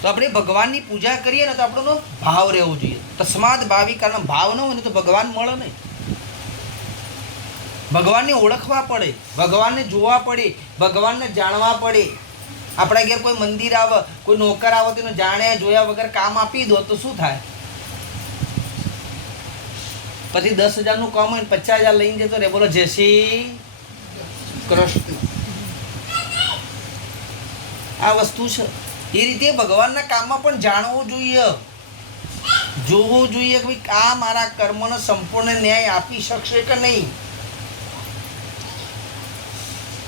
તો આપણે ભગવાનની પૂજા કરીએ ને તો આપણો ભાવ રહેવો જોઈએ. તસ્માદ ભાવી, કારણ ભાવ ન હોય ને તો ભગવાન મળે નહીં. ભગવાનને ઓળખવા પડે, ભગવાનને જોવા પડે, ભગવાનને જાણવા પડે. આપણા ઘેર કોઈ મંદિર આવે, કોઈ નોકર આવે, તેને જાણ્યા જોયા વગર કામ આપી દો તો શું થાય? પછી 10,000નું કામ હોય 50,000 લઈને જતો રે. બોલો જય શ્રી કૃષ્ણ. આ વસ્તુ છે. એ રીતે ભગવાનના કામમાં પણ જાણવું જોઈએ, જોવું જોઈએ કે ભાઈ આ મારા કર્મનો સંપૂર્ણ ન્યાય આપી શકશે કે નહીં.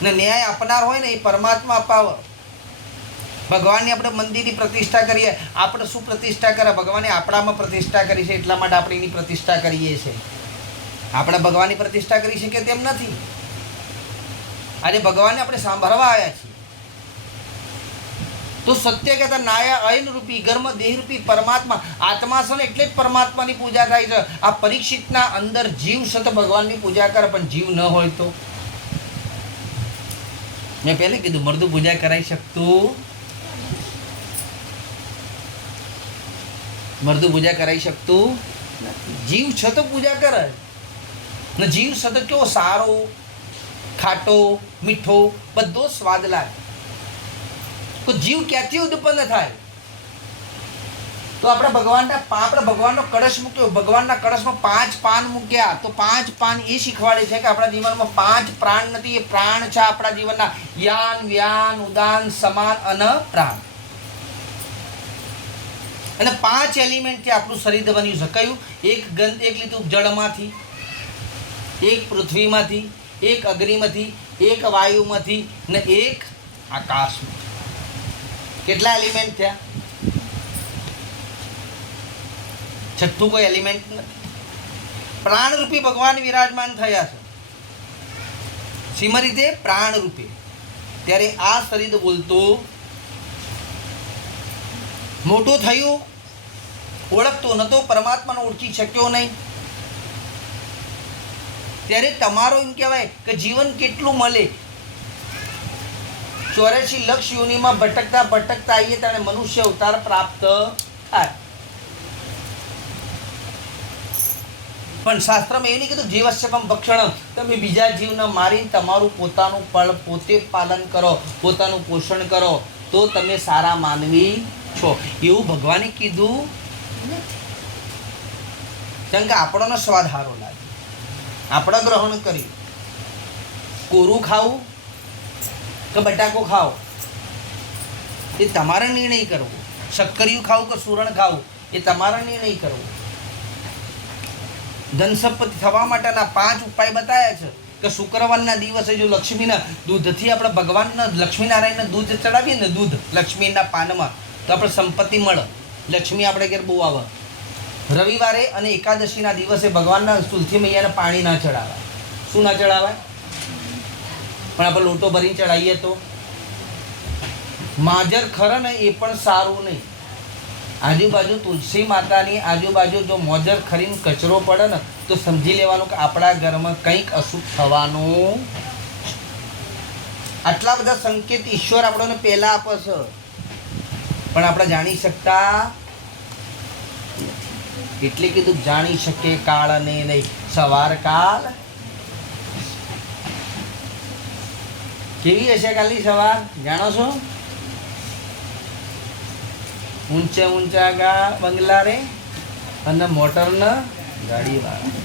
ને ન્યાય આપનાર હોય ને એ પરમાત્મા અપાવે. ભગવાનની આપણે મંદિરની પ્રતિષ્ઠા કરીએ, આપણે શું પ્રતિષ્ઠા કરે? ભગવાને આપણામાં પ્રતિષ્ઠા કરી છે, એટલા માટે આપણે એની પ્રતિષ્ઠા કરીએ છીએ. આપણે ભગવાનની પ્રતિષ્ઠા કરી શકીએ તેમ નથી. આજે ભગવાનને આપણે સાંભળવા આવ્યા છીએ. તો સત્ય કહેતા નાયા અયન રૂપી ગર્મ દેહ રૂપી પરમાત્મા આત્મા છે ને એટલે જ પરમાત્માની પૂજા થાય છે. આ પરીક્ષિતના અંદર જીવ છે તો ભગવાનની પૂજા કરે, પણ જીવ ન હોય તો મેં પહેલે કીધું મર્દુ પૂજા કરાઈ શકતું, મર્દુ પૂજા કરાઈ શકતું. જીવ છે તો પૂજા કરે ને. જીવ સતત કેવો સારો, ખાટો, મીઠો બધો સ્વાદ લાગે. તો જીવ ક્યાંથી ઉત્પન્ન થાય? તો આપણે ભગવાનનો કળશ મૂક્યો, ભગવાનના કળશમાં 5 પાન મૂક્યા. તો 5 પાન એ શીખવાડે છે કે આપણા જીવનમાં 5 પ્રાણ નથી, એ પ્રાણ છે આપણા જીવનના. યાન, વ્યાન, ઉદાન, સમાન અને પ્રાણ. અને 5 એલિમેન્ટથી આપણું શરીર બન્યું છે. કયું? એક લીધું જળમાંથી, એક પૃથ્વીમાંથી, એક અગ્નિમાંથી, એક વાયુમાંથી ને એક આકાશમાંથી. કેટલા એલિમેન્ટ થયા? છઠ્ઠું કોઈ એલિમેન્ટ નથી. પ્રાણ રૂપી ભગવાન વિરાજમાન થયા છે. સીમ રીતે પ્રાણ રૂપે. ત્યારે આ શરીર બોલતું મોટું થયું, ઓળખતો નતો, પરમાત્માને ઓળખી શક્યો નહીં. ત્યારે તમારો એમ કહેવાય કે જીવન કેટલું મળે. 84 લક્ષ યોનિમાં ભટકતા ભટકતા આવીએ ત્યારે મનુષ્ય અવતાર પ્રાપ્ત થાય. પણ શાસ્ત્રમાં એવું નહીં કીધું જીવસ્યપમ ભક્ષણ, તમે બીજા જીવને મારી તમારું પોતાનું ફળ પોતે પાલન કરો, પોતાનું પોષણ કરો તો તમે સારા માનવી છો. એવું ભગવાને કીધું નથી. કેમ કે આપણોનો સ્વાદ સારો લાગે, આપણે ગ્રહણ કરી. કોરું ખાવું કે બટાકો ખાઓ એ તમારે નિર્ણય કરવો. શક્કરિયું ખાવું કે સુરણ ખાવું એ તમારે નિર્ણય કરવો. ધન સંપત્તિ થવા માટેના 5 ઉપાય બતાવ્યા છે કે શુક્રવારના દિવસે જો લક્ષ્મીના દૂધથી આપણે ભગવાનના લક્ષ્મીનારાયણને દૂધ ચડાવીએ ને, દૂધ લક્ષ્મીના પાનમાં, તો આપણે સંપત્તિ મળે. લક્ષ્મી આપણે ઘેર બહુ આવે. રવિવારે અને એકાદશીના દિવસે ભગવાનના તુલસી મૈયાને પાણી ના ચડાવાય. શું ના ચડાવાય? પણ આપણે લોટો ભરીને ચડાવીએ તો માજર ખરે ને એ પણ સારું નહીં. આજુબાજુ તુલસી માતાની આજુબાજુ જો મોજર ખરીને કચરો પડે ને તો સમજી લેવાનું કે આપણા ઘરમાં કંઈક અશુભ થવાનું. આટલા બધા સંકેત ઈશ્વર આપણને પહેલા આપે છે, પણ આપણે જાણી શકતા. એટલે કીધું જાણી શકે કાળ ને નહીં. સવાર કાળ કેવી હશે? કાલની સવાર જાણો છો? ઊંચા ઊંચા બંગલા રે અને મોટરના ગાડીવાળા.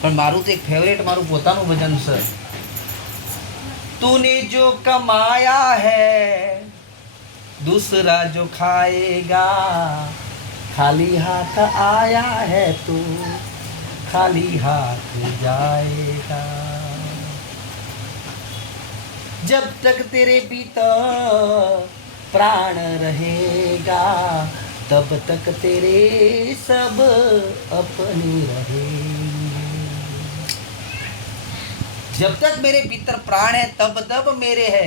પણ મારું તો એક ફેવરેટ મારું પોતાનું ભજન છે. तूने जो कमाया है दूसरा जो खाएगा, खाली हाथ आया है तू खाली हाथ जाएगा. जब तक तेरे भीतर प्राण रहेगा तब तक तेरे सब अपने रहेंगे. जब तक मेरे भीतर प्राण है तब तब मेरे है.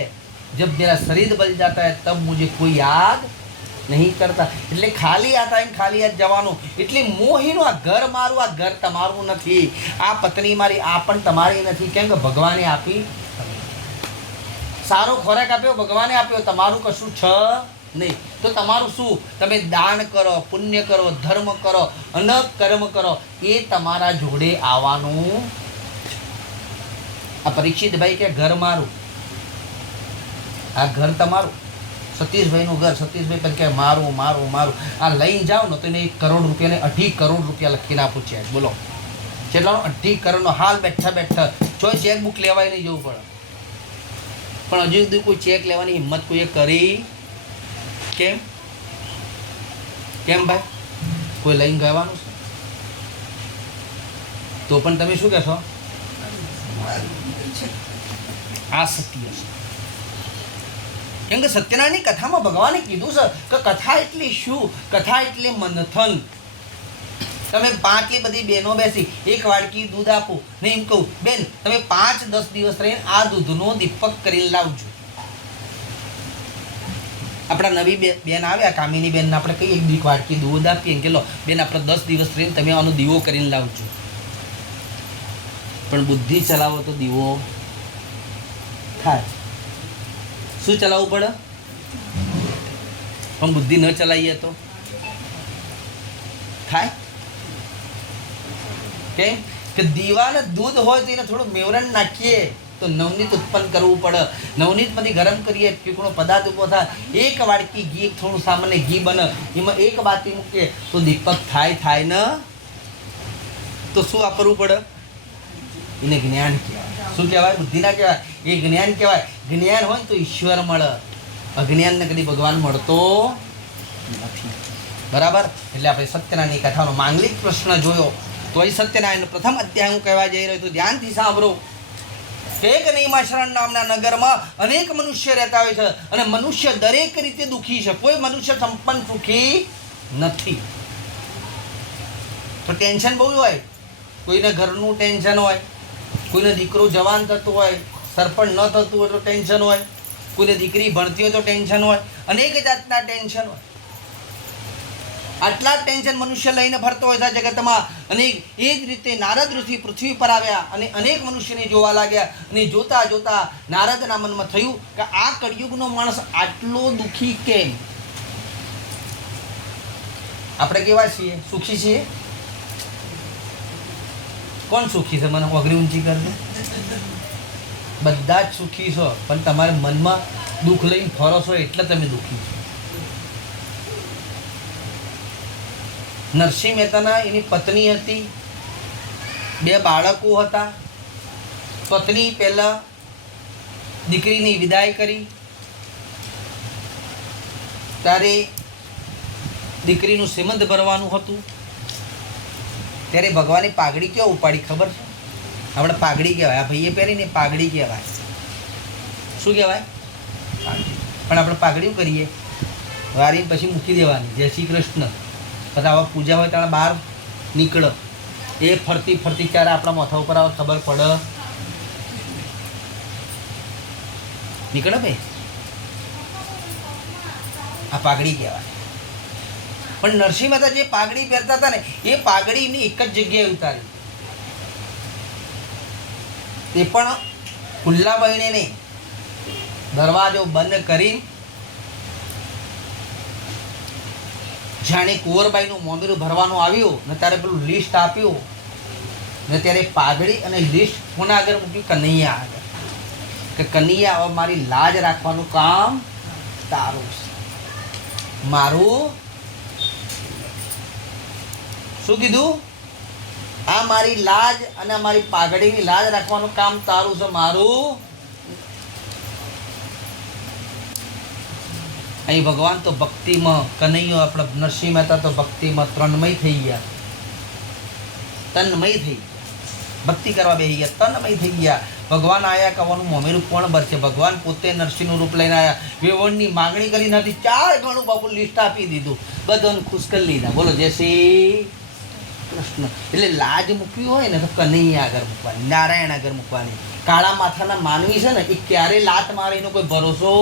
जब मेरा शरीर बल जाता है तब मुझे कोई याद नहीं करता. એટલે ખાલી હાથ આવીને ખાલી હાથ જવાનું. એટલે મોહીનું આ ઘર મારું, આ ઘર તમારું નથી. આ પત્ની મારી, આ પણ તમારી નથી. કેમ કે ભગવાને આપી. સારો ખોરાક આપ્યો ભગવાને આપ્યો, તમારું કશું છે નહીં. તો તમારું શું? તમે દાન કરો, પુણ્ય કરો, ધર્મ કરો, અનેક કર્મ કરો, એ તમારા જોડે આવવાનું. આ પરીક્ષિતભાઈ કે ઘર મારું, આ ઘર તમારું, સતીશભાઈનું ઘર. સતીશભાઈ પછી કે મારું મારું મારું. આ લઈને જાઓ ને તો એને 1 કરોડ રૂપિયાને 2.5 કરોડ રૂપિયા લખીને આપું છે. બોલો કેટલાનો? 2.5 કરોડનો. હાલ બેઠા બેઠા ચોય ચેકબુક લેવાય નહીં જવું પડે. પણ હજુ સુધી કોઈ ચેક લેવાની હિંમત કોઈએ કરી? કેમ કેમ ભાઈ? કોઈ લઈને ગવાનું છે તો પણ તમે શું કહેશો? આ સત્ય છે. કેમ કે સત્યનારાયણની કથામાં ભગવાને કીધું છે કે કથા એટલે શું? કથા એટલે મંથન. તમે 5 બધી બહેનો બેસી 1 વાડકી દૂધ આપો ને એમ કહું, બેન તમે 5-10 દિવસ રહીને આ દૂધનો દીપક કરીને લાવજો. આપણા નવી બેન આવ્યા, કામિની બેનને આપણે કહીએ 1 વાડકી દૂધ આપીએ કે લો બેન આપણે 10 દિવસ રહીને તમે આનો દીવો કરીને લાવજો. પણ બુદ્ધિ ચલાવો તો દીવો થાય. શું ચલાવવું પડે? પણ બુદ્ધિ ન ચલાવીએ તો થાય કેમ? કે દીવાને દૂધ હોય તો એને થોડું મેવરણ નાખીએ તો નવનીત ઉત્પન્ન કરવું પડે. નવનીતમાંથી ગરમ કરીએ, પીકણો પદાર્થ ઊભો થાય. 1 વાડકી ઘી, થોડું સામાન્ય ઘી બને, એમાં 1 બાતી મૂકીએ તો દીપક થાય ને. તો શું વાપરવું પડે? એને જ્ઞાન કહેવાય. શું કહેવાય? બુદ્ધિ ના કહેવાય, એ જ્ઞાન કહેવાય. જ્ઞાન હોય ને તો ઈશ્વર મળે, અજ્ઞાનને કદી ભગવાન મળતો નથી. બરાબર? એટલે આપણે સત્યનારાયણની કથાનો માંગલિક પ્રશ્ન જોયો. તો એ સત્યનારાયણ પ્રથમ અધ્યાય હું કહેવા જઈ રહ્યો છું, ધ્યાનથી સાંભળો. એક નૈમાશરણ નામના નગરમાં અનેક મનુષ્ય રહેતા હોય છે અને મનુષ્ય દરેક રીતે દુઃખી છે. કોઈ મનુષ્ય સંપન્ન સુખી નથી. તો ટેન્શન બહુ હોય. કોઈને ઘરનું ટેન્શન હોય, કોઈને દીકરો જવાન થતો હોય, સરપંચ ન થતું હોય તો ટેન્શન હોય, કોઈને દીકરી ભણતી હોય તો ટેન્શન હોય, અનેક જાતના ટેન્શન હોય. આટલા ટેન્શન મનુષ્ય લઈને ફરતો હોય છે જગતમાં. અને એ જ રીતે નારદ ઋષિ પૃથ્વી પર આવ્યા અને અનેક મનુષ્યને જોવા લાગ્યા. અને જોતા જોતા નારદના મનમાં થયું કે આ કળિયુગનો માણસ આટલો દુઃખી કેમ? આપણે કેવા છીએ? સુખી છીએ? કોણ સુખી છે? મને અઘરી ઊંચી કરજો. બધા જ સુખી છો, પણ તમારે મનમાં દુઃખ લઈને ફરો છો એટલે તમે દુઃખી છો. નરસિંહ મહેતાના એની પત્ની હતી, 2 બાળકો હતા. પત્ની પહેલા દીકરીની વિદાય કરી, ત્યારે દીકરીનું શ્રીમંત ભરવાનું હતું. ત્યારે ભગવાને પાઘડી ક્યાં ઉપાડી ખબર છે? આપણે પાઘડી કહેવાય. આ ભાઈએ પહેરીને પાઘડી કહેવાય. શું કહેવાય? પણ આપણે પાઘડી કરીએ વારીને પછી મૂકી દેવાની. જય શ્રી કૃષ્ણ. પછી આવા પૂજા હોય ત્યારે બહાર નીકળો, એ ફરતી ફરતી ક્યારે આપણા માથા ઉપર આવે ખબર પડે? નીકળે ભાઈ. આ પાઘડી કહેવાય. પણ નરસિંહ મહેતા જે પાઘડી પહેરતા હતા ને, એ પાઘડી એમની એક જ જગ્યાએ ઉતારી. તે પણ ખુલ્લા બહીને નહીં, દરવાજો બંધ કરી. જાણે કુંવરબાઈનું મોમેરું ભરવાનું આવ્યું ને ત્યારે પેલું લિસ્ટ આપ્યું ને ત્યારે પાઘડી અને લિસ્ટ કોના આગળ મૂક્યું? કનૈયા આગળ. કે કનૈયા, હવે મારી લાજ રાખવાનું કામ તારું છે. મારું શું કીધું? આ મારી લાજ અને મારી પાઘડીની લાજ રાખવાનું કામ તારું છે, મારું. અહીં ભગવાન તો ભક્તિમાં, કનૈયો આપણે નરસિંહ મહેતા તો ભક્તિમાં તન્મય થઈ ગયા. તન્મય થઈ ગયા, ભક્તિ કરવા બેસી ગયા, તન્મય થઈ ગયા. ભગવાન આયા કહેવાનું મોમેરું કોણ ભરશે? ભગવાન પોતે નરસિંહનું રૂપ લઈને આવ્યા. વેવણની માંગણી કરી નથી, 4 ગણું બાપુ લિસ્ટ આપી દીધું, બધાને ખુશ કરી લીધા. બોલો જય શ્રી કૃષ્ણ. એટલે લાજ મૂકવી હોય ને તો કનૈયા આગળ મૂકવાની, નારાયણ આગળ મૂકવાની. કાળા માથાના માનવી છે ને, એ ક્યારે લાત મારે એનો કોઈ ભરોસો.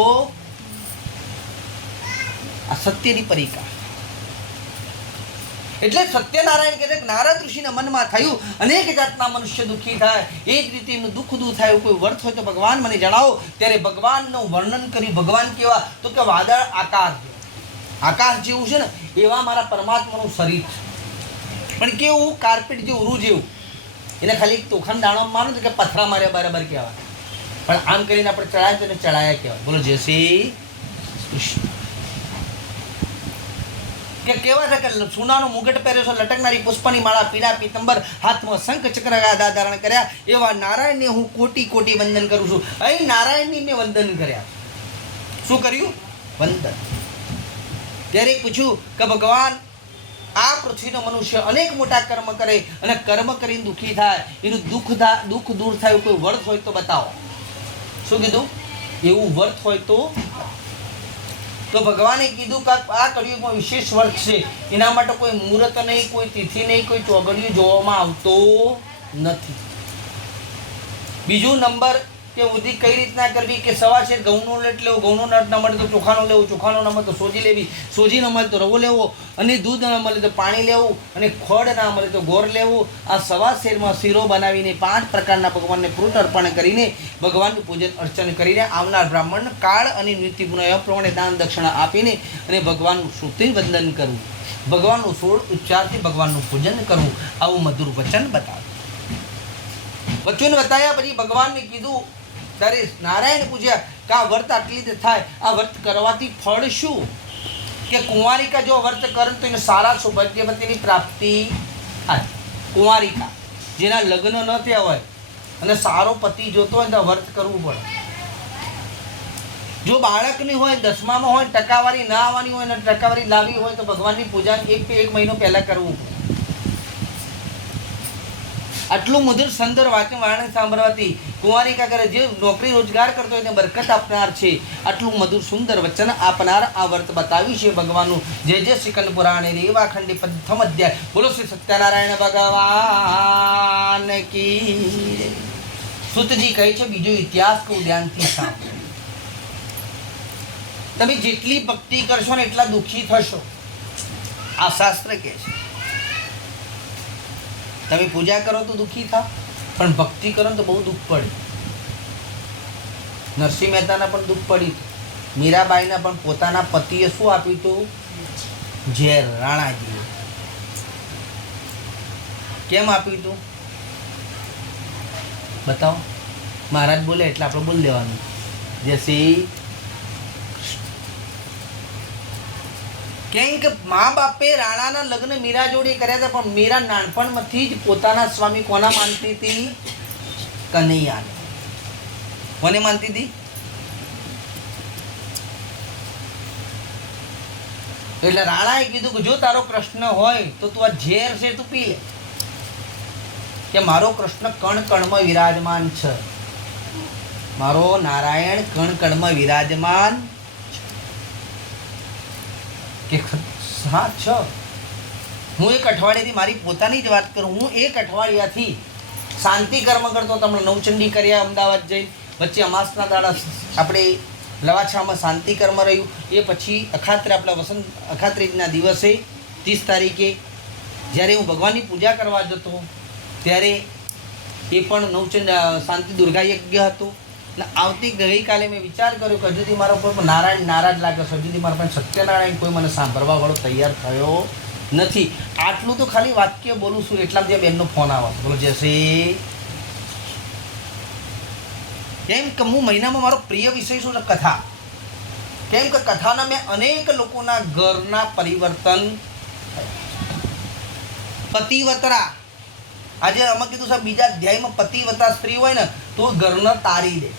આ સત્યની પરીકા. એટલે સત્યનારાયણ કહે છે કે નારદ ઋષિના મનમાં થયું અનેક જાતના મનુષ્ય દુઃખી થાય, એ જ રીતે એમનું દુઃખ દૂર થાય. કોઈ વર્થ હોય તો ભગવાન મને જણાવો. ત્યારે ભગવાનનું વર્ણન કર્યું. ભગવાન કેવા? તો કે વાદળ આકાર છે. આકાશ જેવું છે ને એવા મારા પરમાત્માનું શરીર છે. પણ કેવું કાર્પેટ જેવું રૂ જેવું, એને ખાલી તોખાન દાણો માનો કે પથરા માર્યા બરાબર કહેવાય, પણ આમ કરીને આપણે ચડાય તો એને ચડાયા કહેવાય. બોલો જય શ્રી કૃષ્ણ. કે કેવા છે કે સોનાનો મુગટ પહેર્યો છે, લટકનારી પુષ્પની માળા, પીળા પીતંબર, હાથમાં શંખ ચક્ર ગાદા ધારણ કર્યા એવા નારાયણને હું કોટી કોટી વંદન કરું છું. અહીં નારાયણની મેં વંદન કર્યા. શું કર્યું? વંદન. ત્યારે પૂછ્યું કે ભગવાન, આ પૃથ્વીનો મનુષ્ય અનેક મોટા કર્મ કરે અને કર્મ કરીને દુઃખી થાય, એનું દુઃખ દૂર થાય એવું કોઈ વર્ત હોય તો બતાવો. શું કીધું? એવું વર્ત હોય તો ભગવાને કીધું કે આ કળિયુગમાં વિશેષ વર્ત છે, એના માટે કોઈ મુહૂર્ત નહીં, કોઈ તિથિ નહીં, કોઈ ચોઘડિયું જોવામાં આવતો નથી. બીજું નંબર કે ઉધી કઈ રીતના કરવી કે સવા શેર ઘઉંનો લોટ લેવો, ઘઉંનો લોટ ન મળે તો ચોખાનો લેવો, ચોખાનો ન મળે તો સોજી લેવી, સોજી ન મળે તો રવો લેવો, અને દૂધ ન મળે તો પાણી લેવું, અને ખોડ ના મળે તો ગોળ લેવું. આ સવા શેરમાં શીરો બનાવીને 5 પ્રકારના ભગવાનને ફ્રૂટ અર્પણ કરીને ભગવાનનું પૂજન અર્ચન કરીને આવનાર બ્રાહ્મણ કાળ અને નીતિપૂર્ણ એ પ્રમાણે દાન દક્ષિણા આપીને અને ભગવાનનું સ્તુતિ વંદન કરવું, ભગવાનનું 16 ઉચ્ચારથી ભગવાનનું પૂજન કરવું. આવું મધુર વચન બતાવ્યું. વચન બતાવ્યા પછી ભગવાનને કીધું, ત્યારે નારાયણ પૂછ્યા કે આ વ્રત આટલી રીતે થાય, આ વ્રત કરવાથી ફળ શું? કે કુંવારિકા જો વ્રત કરે તો એને સારા સૌભાગ્યવતીની પ્રાપ્તિ થાય. કુંવારિકા જેના લગ્ન ન થયા હોય અને સારો પતિ જોતો હોય તો વ્રત કરવું પડે. જો બાળકની હોય, 10મામાં હોય, ટકાવારી ના આવવાની હોય અને ટકાવારી લાવી હોય તો ભગવાનની પૂજા 1 મહિનો પહેલા કરવું પડે. આટલું મધુર સુંદર વાક્ય વર્ણન સાંભળવાથી કુંવારિકા કરે જે નોકરી રોજગાર કરતો હોય એને બરકત આપનાર છે. આટલું મધુર સુંદર વચન આપનાર આ વ્રત બતાવ્યું છે ભગવાનનું. જય જય શ્રી કંદ પુરાણે રેવા ખંડી પ્રથમ અધ્યાય. બોલો શ્રી સત્યનારાયણ ભગવાન કી. સુતજી કહે છે બીજો ઇતિહાસ કહું, ધ્યાનથી સાંભળો. તમે જેટલી ભક્તિ કરશો ને એટલા દુઃખી થશો, આ શાસ્ત્ર કહે છે. તમે પૂજા કરો તો દુઃખી થાવ, પણ ભક્તિ કરો તો બહુ દુઃખ પડે. નરસિંહ મહેતાના પણ દુઃખ પડ્યું. મીરાબાઈના પણ પોતાના પતિએ શું આપ્યું હતું? ઝેર. રાણાજીએ કેમ આપ્યું હતું બતાવો. મહારાજ બોલે એટલે આપણે બોલ દેવાનું. જેસી કેમ કે મા બાપે રાણાના લગ્ન મીરા જોડે કર્યા હતા, પણ મીરા નાનપણમાંથી જ પોતાના સ્વામી કોના માનતી હતી? કનૈયાને. કોને માનતી હતી? એટલે રાણાએ કીધું કે જો તારો કૃષ્ણ હોય તો તું આ ઝેર છે તું પી લે, કે મારો કૃષ્ણ કણ કણમાં વિરાજમાન છે, મારો નારાયણ કણ કણમાં વિરાજમાન. હા છ. હું 1 અઠવાડિયાથી મારી પોતાની જ વાત કરું, હું 1 અઠવાડિયાથી શાંતિ કર્મ કરતો. તમને નવચંડી કર્યા અમદાવાદ જઈ, વચ્ચે અમાસના દાડા આપણે લવાછામાં શાંતિ કર્મ રહ્યું. એ પછી અખાત્રી, આપણા વસંત અખાત્રીજના દિવસે 30 તારીખે જ્યારે હું ભગવાનની પૂજા કરવા જતો ત્યારે એ પણ નવચંડ શાંતિ દુર્ગા યજ્ઞ હતો. અને ગઈકાલે મેં વિચાર કર્યો કે હજુથી મારા ઉપર નારાયણ નારાજ લાગે છે, હજુથી મારા પાસે સત્યનારાયણ કોઈ મને સાંભળવા વાળો તૈયાર થયો નથી. આટલું તો ખાલી વાક્ય બોલું છું એટલા જે બેનનો ફોન આવે છે. બોલો જશે. કેમ કે હું મહિનામાં મારો પ્રિય વિષય શું છે? કથા. કેમ કે કથાના મેં અનેક લોકોના ઘરના પરિવર્તન. પતિવતરા, આજે અમે કીધું સાહેબ બીજા અધ્યાયમાં પતિવતા સ્ત્રી હોય ને તો ઘરને તારી દે.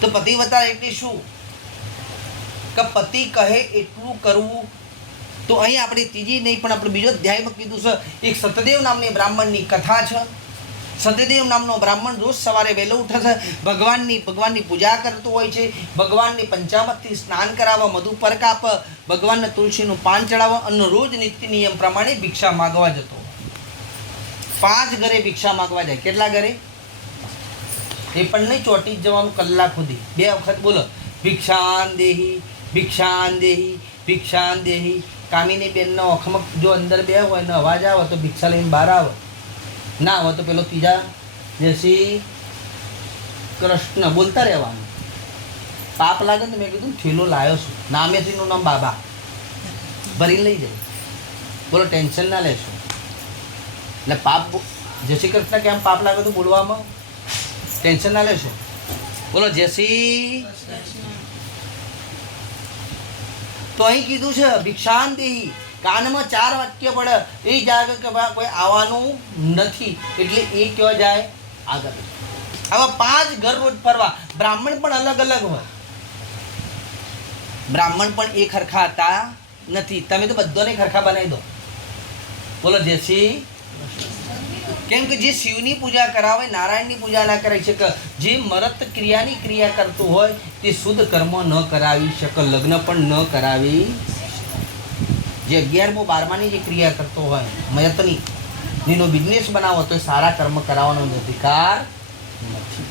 તો પતિવતા એટલે શું? કે પતિ કહે એટલું કરવું. તો અહીં આપણે ત્રીજી નહીં પણ આપણે બીજો અધ્યાયમાં કીધું છે. એક સતદેવ નામની બ્રાહ્મણની કથા છે. સતદેવ નામનો બ્રાહ્મણ રોજ સવારે વહેલો ઉઠે છે, ભગવાનની પૂજા કરતો હોય છે, ભગવાનની પંચામૃતથી સ્નાન કરાવવા, મધુ પરક આપ, ભગવાનને તુલસીનું પાન ચડાવવા અને રોજ નીતિ નિયમ પ્રમાણે ભિક્ષા માગવા જતો. 5 ઘરે ભિક્ષા માગવા જાય. કેટલા ઘરે? એ પણ નહીં ચોટી જ જવાનું કલાક સુધી. 2 વખત બોલો ભિક્ષાન દેહી, ભિક્ષાન દેહી, ભિક્ષાન દેહી. કામિની બેનનો અખમક જો અંદર બે હોય ને અવાજ આવે તો ભિક્ષા લઈને બહાર આવે, ના હોય તો પેલો ત્રીજા જય શ્રી કૃષ્ણ બોલતા રહેવાનું. પાપ લાગે ને મેં કીધું થેલો લાવ્યો છું, નામેથીનું નામ બાબા, ભરી લઈ જાય. બોલો ટેન્શન ના લેશો. એટલે પાપ જય શ્રી કૃષ્ણ કેમ પાપ લાગે તો બોલવામાં ટેન્શન ના લેશો. બોલો જય શ્રી. તો અહીં કીધું છે ભિક્ષાન દેહી, કાનમાં 4 વાક્ય પડે એ જાગે કે ભાઈ કોઈ આવવાનું નથી, એટલે એ કયો જાય આગળ. આવા 5 ઘર રોજ ફરવા. બ્રાહ્મણ પણ અલગ અલગ હોય, બ્રાહ્મણ પણ એક ખરખા હતા નથી. તમે તો બધાને ખરખા બનાવી દો. બોલો જય શ્રી. કેમ કે જે શિવની પૂજા કરાવે, નારાયણની પૂજા ના કરાવી શકે, જે મરત ક્રિયાની ક્રિયા કરતું હોય તે શુદ્ધ કર્મ ન કરાવી શકે, લગ્ન પણ ન કરાવી. જે 11મો 12માની જે ક્રિયા કરતો હોય, મયતની એનો બિઝનેસ બનાવો તો સારા કર્મ કરાવવાનો અધિકાર નથી.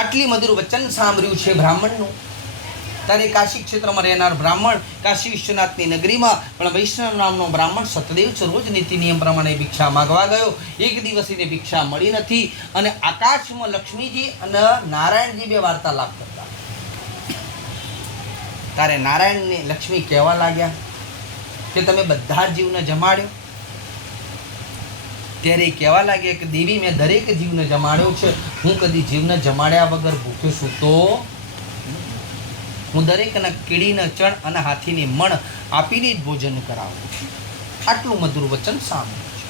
આટલી મધુર વચન સાંભળ્યું છે બ્રાહ્મણનું. ત્યારે કાશી ક્ષેત્રમાં રહેનાર બ્રાહ્મણ કાશી વિશ્વનાથની નગરીમાં પણ વૈષ્ણવ નામનો બ્રાહ્મણ સતદેવ છે. રોજ નીતિ નિયમ પ્રમાણે ભિક્ષા માગવા ગયો. એક દિવસ એને ભિક્ષા મળી નથી અને આકાશમાં લક્ષ્મીજી અને નારાયણજી બે વાર્તાલાપ કરતા. ત્યારે નારાયણને લક્ષ્મી કહેવા લાગ્યા કે તમે બધા જીવને જમાડ્યો. ત્યારે એ કહેવા લાગ્યા કે દેવી મેં દરેક જીવને જમાડ્યો છે, હું કદી જીવને જમાડ્યા વગર ભૂખ્યો સૂતો. હું દરેકના કીડીને ચણ અને હાથીને મણ આપીને જ ભોજન કરાવું છું. આટલું મધુર વચન સાંભળ્યું છે.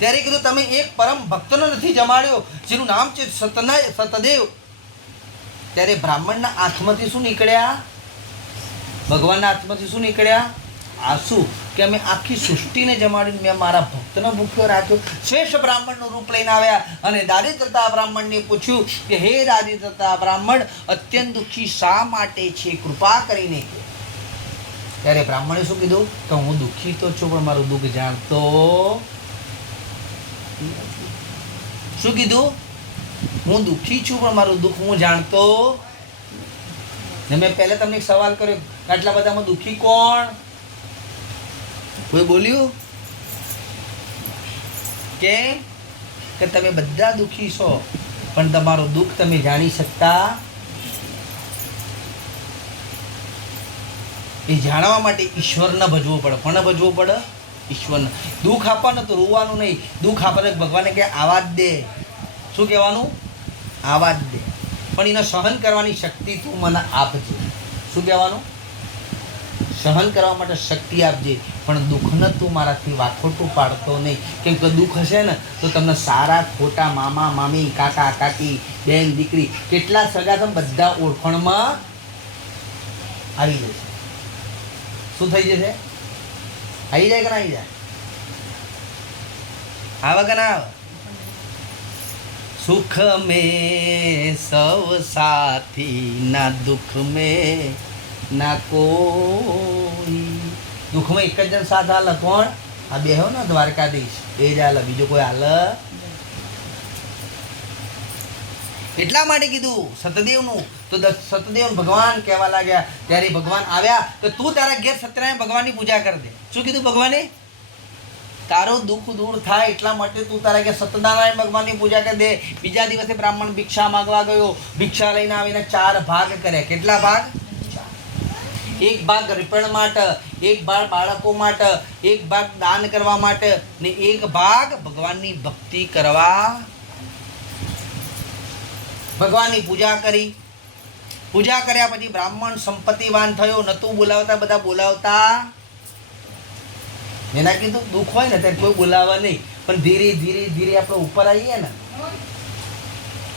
ત્યારે કીધું તમે એક પરમ ભક્તનો નથી જમાડ્યો જેનું નામ છે સતદેવ. ત્યારે બ્રાહ્મણના આંખમાંથી શું નીકળ્યા? ભગવાનના હાથમાંથી શું નીકળ્યા? આંસુ. કે અમે આખી સૃષ્ટિને જમાડીને મેં મારા ભક્તનો ભૂખ્યો રાખ્યો. શ્રેષ્ઠ બ્રાહ્મણનું રૂપ લઈને આવ્યા અને દારિદ્રતા બ્રાહ્મણને પૂછ્યું કે હે દારિદ્રતા બ્રાહ્મણ, અત્યંત દુઃખી શા માટે છે? કૃપા કરીને. ત્યારે બ્રાહ્મણે શું કીધું કે હું દુઃખી તો છું પણ મારું દુઃખ જાણતો. શું કીધું? હું દુઃખી છું પણ મારું દુઃખ હું જાણતો. મેં પહેલા તમને એક સવાલ કર્યો, આટલા બધામાં દુઃખી કોણ? કોઈ બોલ્યું? કેમ કે તમે બધા દુઃખી છો પણ તમારું દુઃખ તમે જાણી શકતા. એ જાણવા માટે ઈશ્વરને ભજવું પડે. કોને ભજવું પડે? ઈશ્વરને. દુઃખ આપવાનું તો રોવાનું નહીં. દુઃખ આપે ભગવાને કે આવા જ દે. શું કહેવાનું? આવા જ દે. પણ એને સહન કરવાની શક્તિ તું મને આપજે. શું કહેવાનું? સહન કરવા માટે શક્તિ આપજે, પણ દુઃખને તું મારાથી વાખોટું પાડતો નહીં. કેમ કે દુઃખ હશે ને તો તમને સારા ખોટા મામા મામી કાકા કાકી બેન દીકરી કેટલા સગા તમે બધા ઓળખાણમાં આવી જશે. શું થઈ જશે? આવી જાય કે ના આવી જાય? આવે કે ના આવે? સુખ में सब साथी ना दुख में ના કોઈ. દુઃખમાં એક જ જણ સાથ હાલે. કોણ? આ બે હો ને દ્વારકાધીશ, એ જ હાલે, બીજો કોઈ હાલે. એટલા માટે કીધું સતદેવનું. તો સતદેવ ભગવાન કહેવા લાગ્યા. ત્યારે ભગવાન આવ્યા તો તું તારા ઘેર સત્યનારાયણ ભગવાનની પૂજા કરી દે. શું કીધું ભગવાને? તારું દુઃખ દૂર થાય એટલા માટે તું તારા ઘેર સત્યનારાયણ ભગવાનની પૂજા કરી દે. બીજા દિવસે બ્રાહ્મણ ભિક્ષા માંગવા ગયો. ભિક્ષા લઈને આવીને 4 ભાગ કર્યા. કેટલા ભાગ? 1 ભાગ રીપણ માટે, 1 ભાગ બાળકો માટે, 1 ભાગ દાન કરવા માટે ને 1 ભાગ ભગવાનની ભક્તિ કરવા. ભગવાનની પૂજા કરી. પૂજા કર્યા પછી બ્રાહ્મણ સંપત્તિવાન થયો. નતું બોલાવતા, બધા બોલાવતા. એના કીધું દુઃખ હોય ને ત્યારે કોઈ બોલાવવા નહીં, પણ ધીરે ધીરે ધીરે આપણે ઉપર આવીએ ને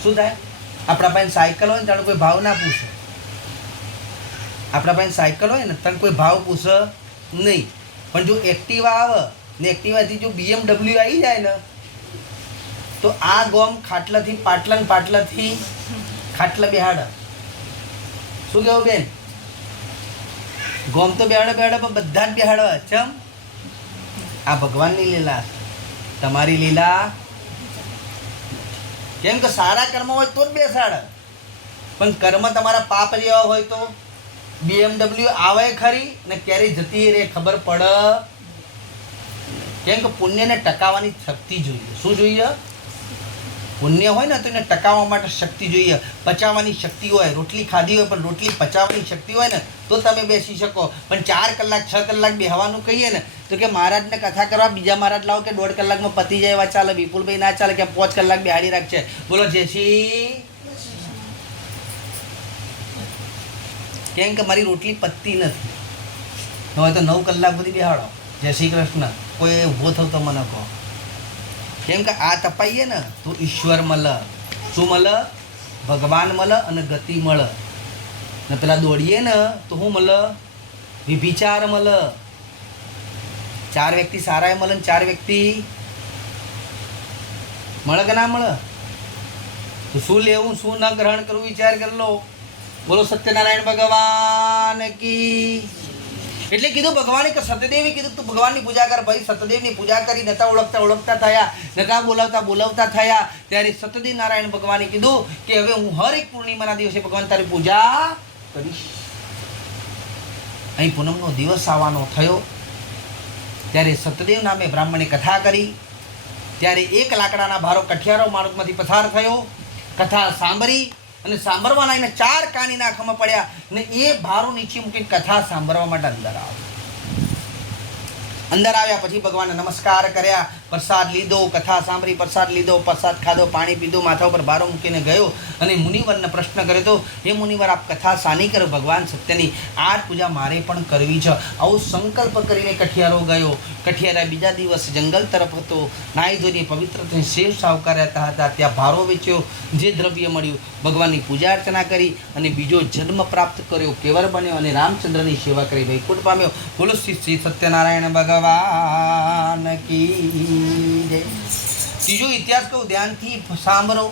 શું થાય? આપણા પાસે સાયકલ હોય ને ત્યારે કોઈ ભાવ ના પૂછે. આપણા પાસે સાયકલ હોય ને તને કોઈ ભાવ પૂછે નહીં. પણ જો એક્ટિવા આવે ને એક્ટિવાથી જો BMW આવી જાય ને તો આ ગોમ ખાટલાથી પાટલા ને પાટલાથી ખાટલા બેહાડે. શું કહેવું બેન? ગોમ તો બેહાડે બેહાડે પણ બધા જ બેહાડવા. ચમ? આ ભગવાનની લીલા, તમારી લીલા. કેમ કે સારા કર્મ હોય તો જ બેસાડે, પણ કર્મ તમારા પાપ જેવા હોય તો BMW આવે ખરી ને ક્યારે જતી રે ખબર પડે. કેમ કે પુણ્યને ટકાવવાની શક્તિ જોઈએ. શું જોઈએ? પુણ્ય હોય ને તો એને ટકાવવા માટે શક્તિ જોઈએ, પચાવવાની શક્તિ હોય. રોટલી ખાધી હોય પણ રોટલી પચાવવાની શક્તિ હોય ને તો તમે બેસી શકો. પણ 4 કલાક 6 કલાક બેહવાનું કહીએ ને તો કે મહારાજને કથા કરવા બીજા મહારાજ લાવો કે 1.5 કલાકમાં પતી જાય એવા ચાલે. વિપુલભાઈ ના ચાલે કે 5 કલાક બેહાડી રાખશે. બોલો જેસી. કેમ કે મારી રોટલી પતતી નથી. હવે તો 9 કલાક બધી બેહાડો. જય શ્રી કૃષ્ણ. કોઈ ઊભો થવ તો મને કહો. કેમ કે આ તપાઈએ ને તો ઈશ્વર મળે. શું મળે? ભગવાન મળે અને ગતિ મળે. ને પેલા દોડીએ ને તો શું મળે? વિભિચાર મળે. 4 વ્યક્તિ સારા મળે ને 4 વ્યક્તિ મળે કે ના મળે? તો શું લેવું શું ન ગ્રહણ કરવું વિચાર કરી લો. બોલો સત્યનારાયણ ભગવાન કી. એટલે કીધું ભગવાને કે સતદેવે કીધું તું ભગવાનની પૂજા કર. ભાઈ સતદેવની પૂજા કરી, નતા ઓળખતા થયા, નતા બોલાવતા થયા. ત્યારે સતદેવ નારાયણ ભગવાને કીધું કે હવે હું હર એક પૂર્ણિમાના દિવસે ભગવાન તારી પૂજા કરીશ. અહીં પૂનમનો દિવસ આવવાનો થયો ત્યારે સતદેવ નામે બ્રાહ્મણે કથા કરી. ત્યારે 1 લાકડાના ભારો કઠિયારો માર્ગમાંથી પસાર થયો. કથા સાંભળી અને સાંભળવાના એને 4 કાનીના ખમા પડ્યા ને એ ભારો નીચે મૂકીને કથા સાંભળવા માટે અંદર આવ્યા. પછી ભગવાનને નમસ્કાર કર્યા, પ્રસાદ લીધો, કથા સાંભળી, પ્રસાદ લીધો, પ્રસાદ ખાધો, પાણી પીધું, માથા ઉપર ભારો મૂકીને ગયો અને મુનિવરને પ્રશ્ન કર્યો તો હે મુનિવર આપ કથા સાની કરો? ભગવાન સત્યની આ પૂજા મારે પણ કરવી છે. આવું સંકલ્પ કરીને કઠિયારો ગયો. કઠિયારા બીજા દિવસ જંગલ તરફ હતો. નાહી ધોઈને પવિત્ર થઈને શેવ સાવકાર રહેતા હતા. ત્યાં ભારો વેચ્યો, જે દ્રવ્ય મળ્યું ભગવાનની પૂજા અર્ચના કરી અને બીજો જન્મ પ્રાપ્ત કર્યો, કેવર બન્યો અને રામચંદ્રની સેવા કરી વૈકુંઠ પામ્યો. બોલો શ્રી સત્યનારાયણ ભગવાન કી જય. ત્રીજો ઇતિહાસ કહું, ધ્યાનથી સાંભળો.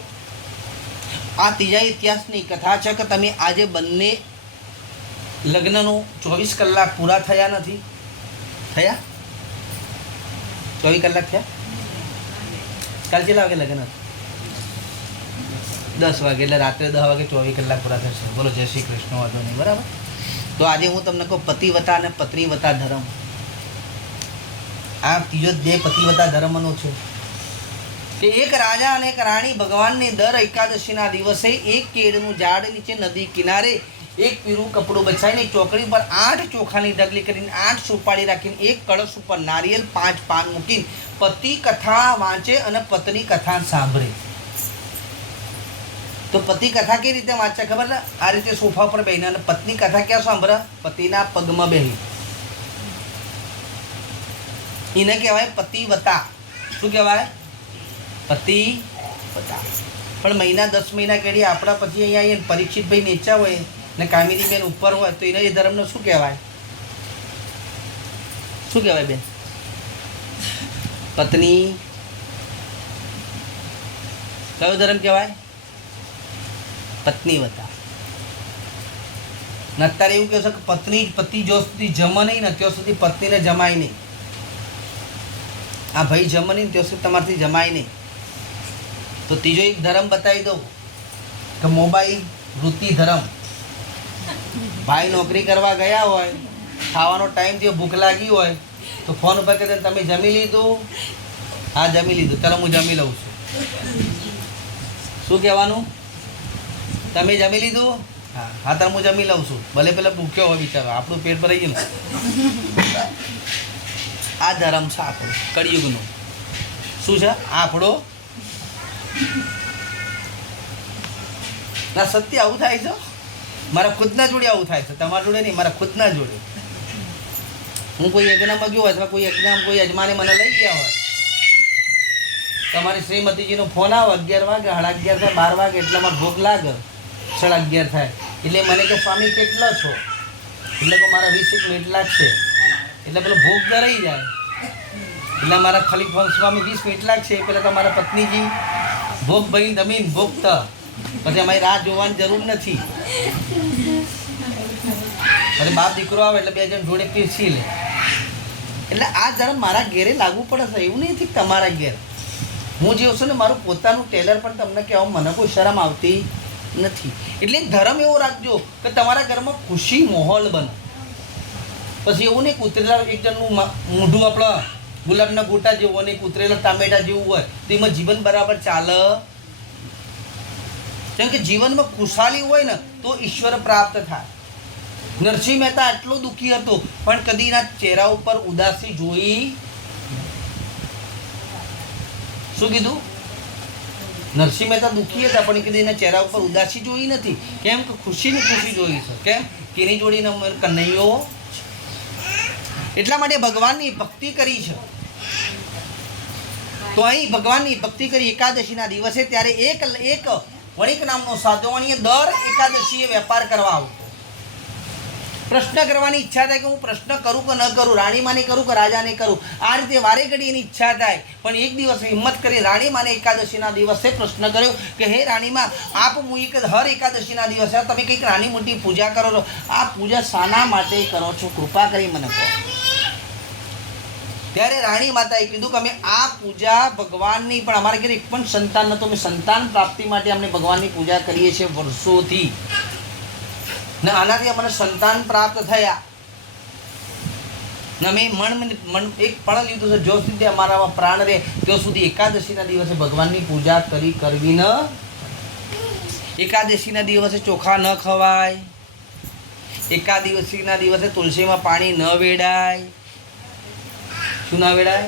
આ ત્રીજા ઇતિહાસની કથા છે કે તમે આજે બંને લગ્નનો 24 કલાક પૂરા થયા નથી થયા? 24 કલાક થયા? કાલ કેટલા વાગે લગ્ન હતું? 10 વાગે. એટલે રાત્રે 10 વાગે 24 કલાક પૂરા થશે. બોલો જય શ્રી કૃષ્ણ. વાંધો નહીં, બરાબર. તો આજે હું તમને કહું પતિવતા અને પત્નીવતા ધર્મ. આ ત્રીજો જે પતિવતા ધર્મનો છે કે એક રાજા અને એક રાણી ભગવાનની દર એકાદશીના દિવસે એક કેળનું ઝાડ નીચે નદી કિનારે એક પીળું કપડું બછાઈને ચોકડી પર 8 ચોખાની ઢગલી કરીને 8 સુપારી રાખીને એક કળશ ઉપર નારિયેલ 5 પાન મૂકીને પતિ કથા વાંચે અને પત્ની કથા સાંભળે. તો પતિ કથા કેવી રીતે વાંચે ખબર ને? આ રીતે સોફા પર બેહીને. અને પત્ની કથા ક્યાં સાંભળે? પતિના પગમાં બેહી. એને કહેવાય પતિવતા. શું કહેવાય? પતિવતા. પણ મહિના 10 મહિના કેડી આપણા પછી અહીંયા પરીક્ષિતભાઈ નીચા હોય ને કામિનીબેન ઉપર હોય તો એને એ ધર્મનો શું કહેવાય? શું કહેવાય બેન? પત્ની. કયો ધર્મ કહેવાય? પત્નીવતા. ને અત્યારે એવું કહે છે કે પતિ જો સુધી જમે નહીં ને ત્યાં સુધી પત્નીને જમાય નહીં. આ ભાઈ જમે નહીં ત્યાં સુધી તમારાથી જમાય નહીં. તો ત્રીજો એક ધર્મ બતાવી દઉં કે મોબાઈલ વૃત્તિ ધર્મ. ભાઈ નોકરી કરવા ગયા હોય, ખાવાનો ટાઈમ થયો, ભૂખ લાગી હોય તો ફોન ઉપર કહે તમે જમી લીધું? હા જમી લીધું, ચાલો હું જમી લઉં છું. શું કહેવાનું? તમે જમી લીધું? હા હા તો હું જમી લઉં છું. ભલે પેલા ભૂખ્યો હોય બિચારો, આપણું પેટ ભરાઈ ગયું. આ ધર્મ છે આપણો કળિયુગનો. શું છે આપણો? ના સત્ય આવું થાય છે. મારા ખુદના જોડે આવું થાય છે, તમારા જોડે નહીં, મારા ખુદના જોડે. હું કોઈ યજ્ઞમાં ગયો હોય અથવા કોઈ યજ્ઞમાં કોઈ યજમાને મને લઈ ગયા હોય, તમારી શ્રીમતીજીનો ફોન આવે 11 વાગે, 11:30 થાય, 12 વાગે એટલામાં ભોગ લાગે, 11:30 થાય એટલે મને કે સ્વામી કેટલો છો? એટલે કે મારા 20 મિનિટ લાગશે. એટલે પેલો ભોગ ધરાઈ જાય એટલે મારા ખાલી સ્વામી 20 મિનિટ લાગશે. પેલા તમારા પત્નીજી ભોગ ભરીને જમીન ભોગ થ પછી અમારી રાહ જોવાની જરૂર નથી. અને બાપ દીકરો આવે એટલે 2 જણ જોડે પીરસી લે. એટલે આ ધર્મ મારા ઘેરે લાગુ પડે છે, એવું નહીં કે તમારા ઘેર. હું જે છું ને મારું પોતાનું ટેલર પણ તમને કહેવા મને કોઈ શરમ આવતી નથી. એટલે ધર્મ એવો રાખજો કે તમારા ઘરમાં ખુશી માહોલ બને. પછી એવું નહીં કૂતરેલા એક જણનું મોઢું આપણા ગુલાબના ગોટા જેવું અને કૂતરેલા ટામેટા જેવું હોય તો એમાં જીવન બરાબર ચાલે કેમ કે જીવનમાં ખુશાલી હોય ને તો ઈશ્વર પ્રાપ્ત થાય. નરસિંહ મહેતા આટલો દુઃખી હતો પણ કદી ના ચહેરા ઉપર ઉદાસી જોઈ. શું કીધું? નરસિંહ મહેતા દુઃખી હતા પણ કદી એના ચહેરા ઉપર ઉદાસી જોઈ નથી. કેમ કે ખુશીની ખુશી જોઈ છે. કેમ? કેની જોડીને કનૈયો. એટલા માટે ભગવાનની ભક્તિ કરી છે. તો અહીં ભગવાનની ભક્તિ કરી એકાદશીના દિવસે ત્યારે એક વણિક નામનો સાધુ વણીએ દર એકાદશીએ વેપાર કરવા આવતો. પ્રશ્ન કરવાની ઈચ્છા થાય કે હું પ્રશ્ન કરું કે ન કરું, રાણીમાને કરું કે રાજાને કરું. આ રીતે વારે ઘડી એની ઈચ્છા થાય. પણ એક દિવસ હિંમત કરી રાણીમાને એકાદશીના દિવસે પ્રશ્ન કર્યો કે હે રાણીમા, આપ હું હર એકાદશીના દિવસે તમે કંઈક નાની મોટી પૂજા કરો છો, આ પૂજા શાના માટે કરો છો? કૃપા કરી મને કહો. ત્યારે રાણી માતાએ કીધું કે અમે આ પૂજા ભગવાનની, પણ અમારા ઘરે એક પણ સંતાન નહોતું, અમે સંતાન પ્રાપ્તિ માટે અમને ભગવાનની પૂજા કરીએ છીએ વર્ષોથી, ને આનાથી અમને સંતાન પ્રાપ્ત થયા. ને અમે મન એક પણ લીધું છે, જો સુધી અમારામાં પ્રાણ રહે ત્યાં સુધી એકાદશીના દિવસે ભગવાનની પૂજા કરવી ન. એકાદશીના દિવસે ચોખા ન ખવાય, એકાદશીના દિવસે તુલસીમાં પાણી ન વેડાય. શું ના વેડાય?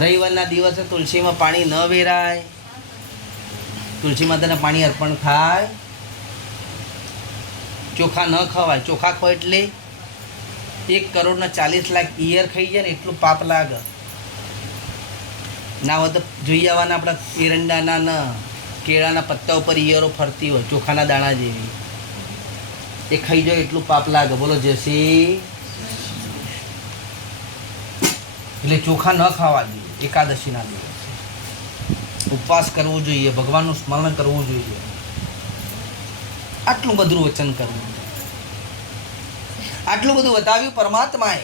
રવિવારના દિવસે તુલસીમાં પાણી ન વેરાય, તુલસી માતાને પાણી અર્પણ થાય. ચોખા ન ખવાય, ચોખા ખવાય એટલે 1,40,00,000 ઈયર ખાઈ જાય ને એટલું પાપ લાગે. ના હોય તો જોઈ આવવાના આપણા એરંડાના ને કેળાના પત્તા ઉપર ઈયરો ફરતી હોય ચોખાના દાણા જેવી, એ ખાઈ જાય એટલું પાપ લાગે. બોલો જયસી. એટલે ચોખા ન ખાવા જોઈએ. એકાદશીના દિવસે ઉપવાસ કરવો જોઈએ, ભગવાનનું સ્મરણ કરવું જોઈએ. આટલું બધું વચન કરવું, આટલું બધું બતાવ્યું પરમાત્માએ.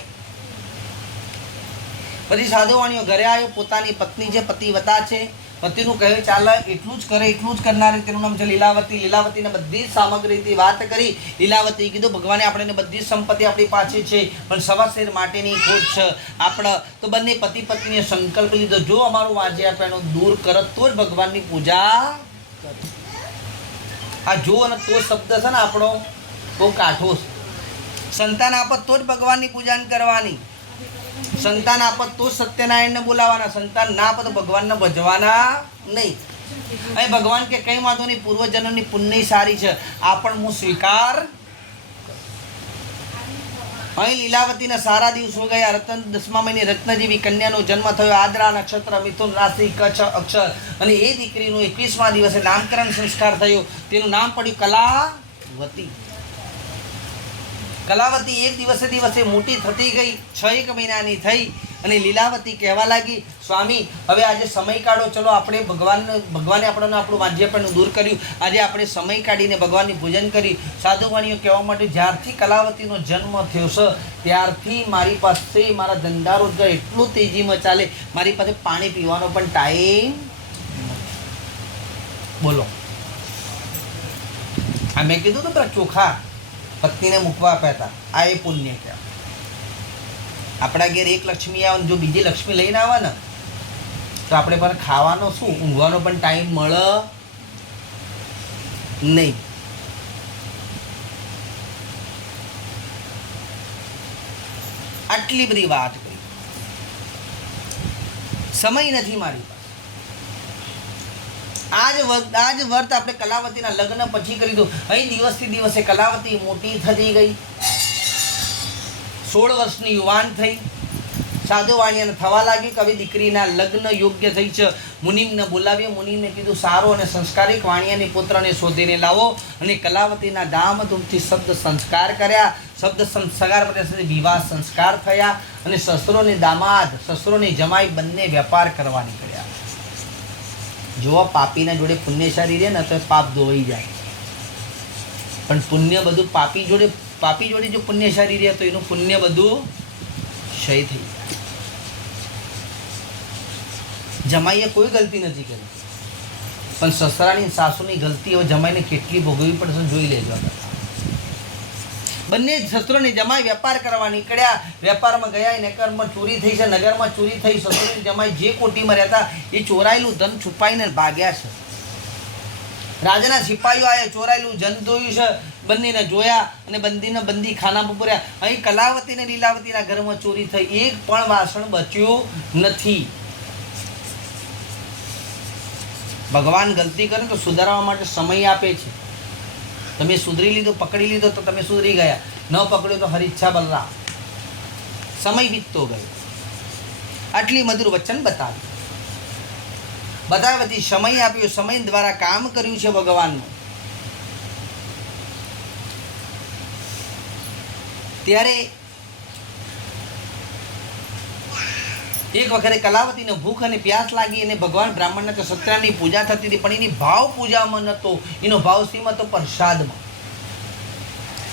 પછી સાધુવાણીઓ ઘરે આવ્યો, પોતાની પત્ની છે, પતિવતા છે, પતિનું કહે ચાલે એટલું જ કરે, એટલું જ કરનારી. તેનું નામ છે લીલાવતી. લીલાવતીને બધી જ સામગ્રીથી વાત કરી. લીલાવતી કીધું ભગવાને આપણને બધી જ સંપત્તિ આપણી પાસે છે, પણ સવા શેર માટેની ખોટ છે આપણે. તો બંને પતિ પત્નીએ સંકલ્પ લીધો, જો અમારું વાજ્યાપણું દૂર કરત તો જ ભગવાનની પૂજા. આ જો અને તો શબ્દ છે ને આપણો બહુ કાઠો છે. સંતાન આપત તો જ ભગવાનની પૂજા કરવાની, સંતાન આપત તો સત્યનારાયણને બોલાવાના, સંતાન ના આપત તો ભગવાનને ભજવાના નહીં. અહીં ભગવાન કે કઈ વાંધો નહીં, પૂર્વજન્મની પુણ્ય સારી છે, આ પણ હું સ્વીકાર. અહીં લીલાવતીના સારા દિવસો ગયા. રતન 10મા મહિને રત્ન જેવી કન્યાનો જન્મ થયો. આદ્રા નક્ષત્ર, મિથુન રાશિ, કચ્છ અક્ષર. અને એ દીકરીનું 21મા દિવસે નામકરણ સંસ્કાર થયો. તેનું નામ પડ્યું કલાવતી. કલાવતી એક દિવસે મોટી થતી ગઈ, 6 મહિનાની થઈ. અને લીલાવતી કહેવા લાગી, સ્વામી હવે આજે સમય કાઢો, ચલો આપણે ભગવાને આપણને આપણું વાજ્યપણું દૂર કર્યું, આજે આપણે સમય કાઢીને ભગવાનની પૂજન કરી. સાધુવાણીઓ કહેવા માટે જ્યારથી કલાવતીનો જન્મ થયો છે ત્યારથી મારી પાસે મારા ધંધા રોજગાર એટલું તેજીમાં ચાલે, મારી પાસે પાણી પીવાનો પણ ટાઈમ. બોલો, આ મેં કીધું તો પેલા ચોખા પત્નીને મૂકવા આપ્યા હતા, આ એ પુણ્ય કહેવાય. આપણા ઘેર એક લક્ષ્મી આવે ને જો બીજી લક્ષ્મી લઈને આવે ને તો આપણે પણ ખાવાનો શું, ઊંઘવાનો પણ ટાઈમ મળે નહીં. આટલી બધી વાત કરી, સમય નથી મારી પાસે. આજ વર્ત આપણે કલાવતીના લગ્ન પછી કરી દો. અહીં દિવસથી દિવસે કલાવતી મોટી થતી ગઈ, 16 વર્ષની યુવાન થઈ. સાધુવાણીને થવા લાગ્યું કે હવે દીકરીના લગ્ન યોગ્ય થઈ છે. મુનિમને બોલાવ્યો, મુનિને કીધું સારો અને સંસ્કારિક વાણિયાની પુત્રને શોધીને લાવો. અને કલાવતીના ધામધૂમથી શબ્દ સંસ્કાર કર્યા. શબ્દ સંસ્કાર સાથે વિવાહ સંસ્કાર થયા. અને સસરોને દામાદ, સસરોને જમાઈ બંને વેપાર કરવા નીકળ્યા. જો પાપીના જોડે પુણ્યશાળી રહે ને તો પાપ ધોવાઈ જાય, પણ પુણ્ય બધું પાપી જોડે જો પુણ્યશાળી રહે તો એનું પુણ્ય બધું ક્ષય થઈ જાય. જમાઈએ કોઈ ગલતી નથી કરી, પણ સસરાની સાસુની ગલતી હવે જમાઈને કેટલી ભોગવવી પડશે જોઈ લેજો. બંને સસરોને જમાઈ વેપાર કરવા નીકળ્યા. વેપારમાં ગયા, નગરમાં ચોરી થઈ છે, નગરમાં ચોરી થઈ. સસરોને જમાઈ જે કોટીમાં રહેતા એ ચોરાયેલું ધન છુપાઈને ભાગ્યા છે. રાજાના સિપાહીઓ આયા, ચોરાયેલું જન જોયું છે, બંદીને જોયા અને બંદીને બંદી ખાનામાં પૂર્યા. અહીં કલાવતી ને લીલાવતીના ઘરમાં ચોરી થઈ, એક પણ વાસણ બચ્યું નથી. ભગવાન ગલતી કરે તો સુધારવા માટે સમય આપે છે. તમે સુધરી લીધો, પકડી લીધો તો તમે સુધરી ગયા, ન પકડ્યો તો હરિચ્છા બલરામ. સમય વીતતો ગયો. આટલી મધુર વચન બતાવ્યું, સમય આપ્યો, સમય દ્વારા કામ કર્યું છે ભગવાનનું. ત્યારે એક વખતે કલાવતીને ભૂખ અને પ્યાસ લાગી અને ભગવાન બ્રાહ્મણને તો સત્યનારાયણની પૂજા થતી હતી, પણ એની ભાવ પૂજામાં નહોતો, એનો ભાવ શીમાં તો પ્રસાદમાં.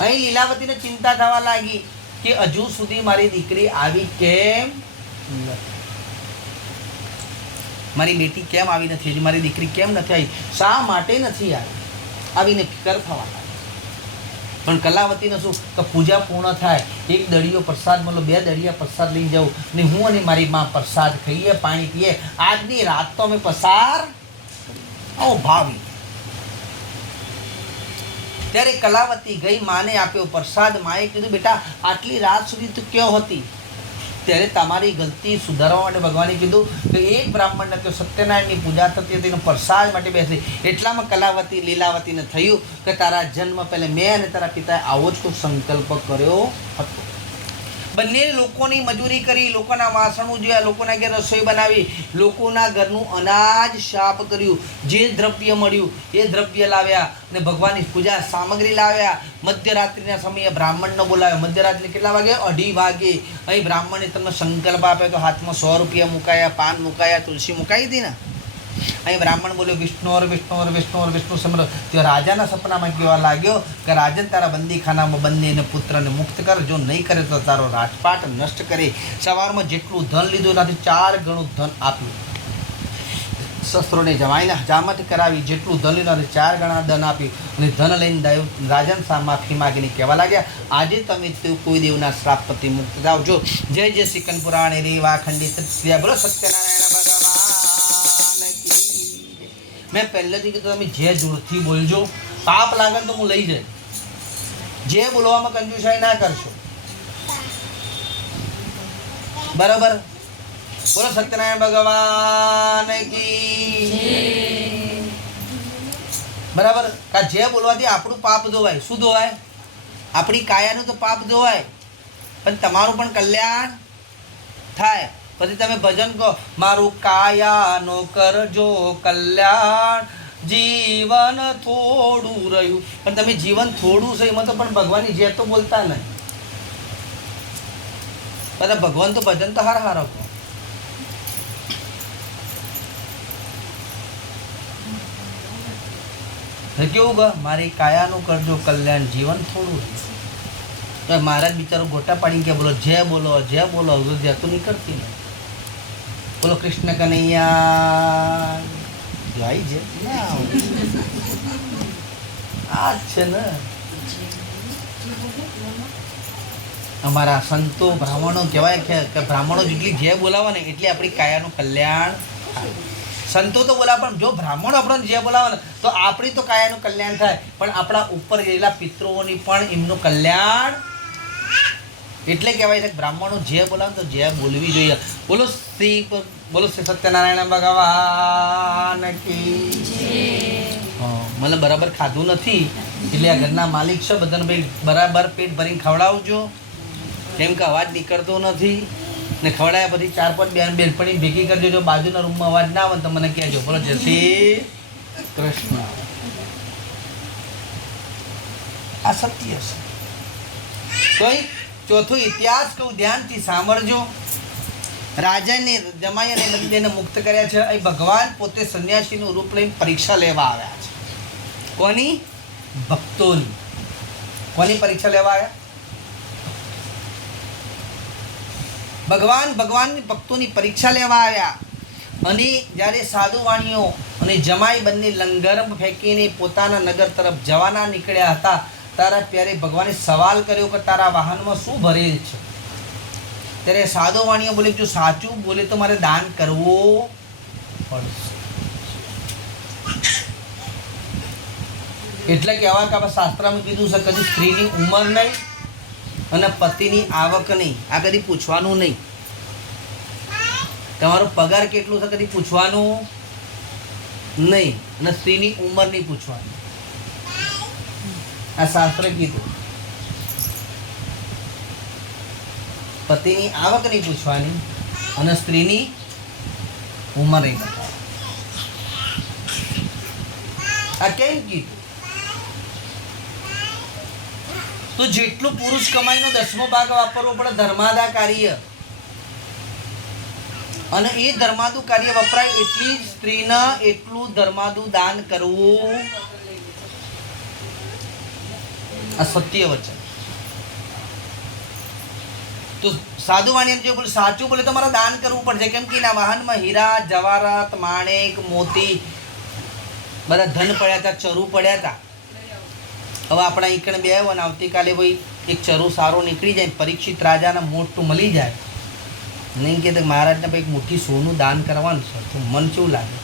અહીં લીલાવતીને ચિંતા થવા લાગી કે હજુ સુધી મારી દીકરી આવી કેમ નથી, મારી બેટી કેમ આવી નથી, હજી મારી દીકરી કેમ નથી આવી, શા માટે નથી આવી, આવીને ફિકર થવા લાગી. પણ કલાવતીને શું કે પૂજા પૂર્ણ થાય, એક દળિયો પ્રસાદ મળો, 2 દળિયા પ્રસાદ લઈ જાઉં ને હું અને મારી માં પ્રસાદ ખાઈએ, પાણી પીએ, આજની રાત તો અમે પસાર આવો ભાવી. ત્યારે કલાવતી ગઈ, માને આપ્યો પ્રસાદ. માએ કીધું બેટા આટલી રાત સુધી તું ક્યાં હતી? ત્યારે તમારી ગલતી સુધારવા માટે ભગવાને કીધું કે એક બ્રાહ્મણને તો સત્યનારાયણની પૂજા થતી હતી, પ્રસાદ માટે બેસી. એટલામાં કલાવતી લીલાવતીને થયું કે તારા જન્મ પહેલા મેં અને તારા પિતાએ આવો જ કોઈ સંકલ્પ કર્યો હતો. બંને લોકોની મજૂરી કરી, લોકોના વાસણો જોયા, લોકોના ઘેર રસોઈ બનાવી, લોકોના ઘરનું અનાજ સાફ કર્યું, જે દ્રવ્ય મળ્યું એ દ્રવ્ય લાવ્યા અને ભગવાનની પૂજા સામગ્રી લાવ્યા. મધ્યરાત્રિના સમયે બ્રાહ્મણને બોલાવ્યો. મધ્યરાત્રિ કેટલા વાગે? 2:30 વાગે. અહીં બ્રાહ્મણે તમને સંકલ્પ આપ્યો તો હાથમાં 100 રૂપિયા મુકાયા, પાન મુકાયા, તુલસી મુકાઈ હતી ને. અહીં બ્રાહ્મણ બોલ્યો વિષ્ણુ વિષ્ણુ વિષ્ણુ વિષ્ણુ સમર. તે રાજાના સપનામાં કહેવા લાગ્યો કે રાજન તારા બંદીખાનામાં બંદી અને પુત્રને મુક્ત કર, જો નહીં કરે તો તારો રાજપાટ નષ્ટ કરે. સવારમાં જેટલું ધન લીધું એનાથી 4 ગણું ધન આપ્યું. શસ્ત્રોને જમાઈને હજામત કરાવી, જેટલું ધન લીધું 4 ગણા ધન આપ્યું અને ધન લઈને રાજન માફી માગીને કહેવા લાગ્યા આજે તમે કોઈ દેવના શ્રાપથી મુક્ત થાવ. જો જય જય શ્રી પુરાણે રેવા ખંડિત બોલો સત્યનારાયણ ભગવાન. મેં પહેલેથી કીધું તમે જે જોરથી બોલજો, પાપ લાગે તો હું લઈ જાય. જે બોલવામાં કંજુસાઈ ના કરશો, બરાબર? બોલો સત્યનારાયણ ભગવાન કી. બરાબર? કા જે બોલવાથી આપણું પાપ ધોવાય. શું ધોવાય? આપણી કાયાનું તો પાપ ધોવાય, પણ તમારું પણ કલ્યાણ થાય. પછી તમે ભજન કહો, મારું કાયાનો કરજો કલ્યાણ, જીવન થોડું રહ્યું. પણ તમે જીવન થોડું છે એમાં તો પણ ભગવાનની જે તો બોલતા નહીં. બધા ભગવાન તો ભજન તો હારા કહો. કેવું કહો? મારી કાયાનું કરજો કલ્યાણ, જીવન થોડું રહ્યું. મહારાજ બિચારો ગોટા પાડી ગયા બોલો જે બોલો જતું નહીં કરતી નહીં. બોલો કૃષ્ણ કનૈયા જાય છે આ છે ને. અમારા સંતો બ્રાહ્મણો કહેવાય કે બ્રાહ્મણો જેટલી જે બોલાવે ને એટલી આપણી કાયાનું કલ્યાણ થાય. સંતો તો બોલાવે પણ જો બ્રાહ્મણો આપણને જે બોલાવે ને તો આપણી તો કાયાનું કલ્યાણ થાય, પણ આપણા ઉપર ગયેલા પિતૃઓની પણ એમનું કલ્યાણ. એટલે કહેવાય છે કે બ્રાહ્મણો જે બોલાવે તો જે બોલવી જોઈએ. બોલો શ્રી સત્યનારાયણ ભગવાન કી. મને બરાબર ખાધું નથી એટલે આ ઘરના માલિક છે, બધાને ભાઈ બરાબર પેટ ભરીને ખવડાવજો, કેમ કે અવાજ નીકળતો નથી ને ખવડાયા પછી 4-5 બેનપણી ભેગી કરજો. જો બાજુના રૂમમાં અવાજ ના આવે તો મને કહેજો. બોલો જય શ્રી કૃષ્ણ. આ સત્ય છે. કોઈ ચોથું ઇતિહાસ કહું, ધ્યાનથી સાંભળજો. રાજાને જમાઈ અને બંદીને મુક્ત કર્યા છે. અહીં ભગવાન પોતે સંન્યાસીનું રૂપ લઈને પરીક્ષા લેવા આવ્યા છે. કોની? ભક્તોની. કોની પરીક્ષા લેવા આવ્યા? ભગવાનની ભક્તોની પરીક્ષા લેવા આવ્યા. અને જ્યારે સાધુ વાણીઓ અને જમાઈ બંને લંગર ફેંકીને પોતાના નગર તરફ જવાના નીકળ્યા હતા તારા ત્યારે ભગવાને સવાલ કર્યો કે તારા વાહનમાં શું ભરેલ છે? ત્યારે સાધુ વાણીઓ બોલે જો સાચું બોલે તો મારે દાન કરવો પડશે. એટલે કહેવા કે આપણા શાસ્ત્રમાં કીધું છે કદી સ્ત્રીની ઉંમર નહીં અને પતિની આવક નહીં, આ કદી પૂછવાનું નહીં. તમારો પગાર કેટલું છે કદી પૂછવાનું નહીં, અને સ્ત્રીની ઉંમર નહીં પૂછવાની. આ શાસ્ત્રે કીધું. પતિની આવક નહીં પૂછવાની અને સ્ત્રીની ઉંમર નહીં બતાવવાની. આ કેમ કીધું? તો જેટલું પુરુષ કમાઈનો 10મો ભાગ વાપરવો પડે ધર્માદા કાર્ય, અને એ ધર્માદુ કાર્ય વપરાય એટલી જ સ્ત્રીને એટલું ધર્માદુ દાન કરવું. આ સત્ય વચન. તો સાધુ વાણિયા જે બોલે સાચું બોલે તો મારે દાન કરવું પડશે. કેમ કે એના વાહનમાં હીરા જવાહરાત માણેક મોતી બધા ધન પડ્યા હતા, ચરુ પડ્યા હતા. હવે આપણા ઈકણ બે આવ્યો અને આવતીકાલે ભાઈ એક ચરુ સારો નીકળી જાય, પરીક્ષિત રાજાને મોટું મળી જાય, નહીં કે મહારાજને ભાઈ એક મુઠ્ઠી સોનું દાન કરવાનું છે, તો મન કેવું લાગે?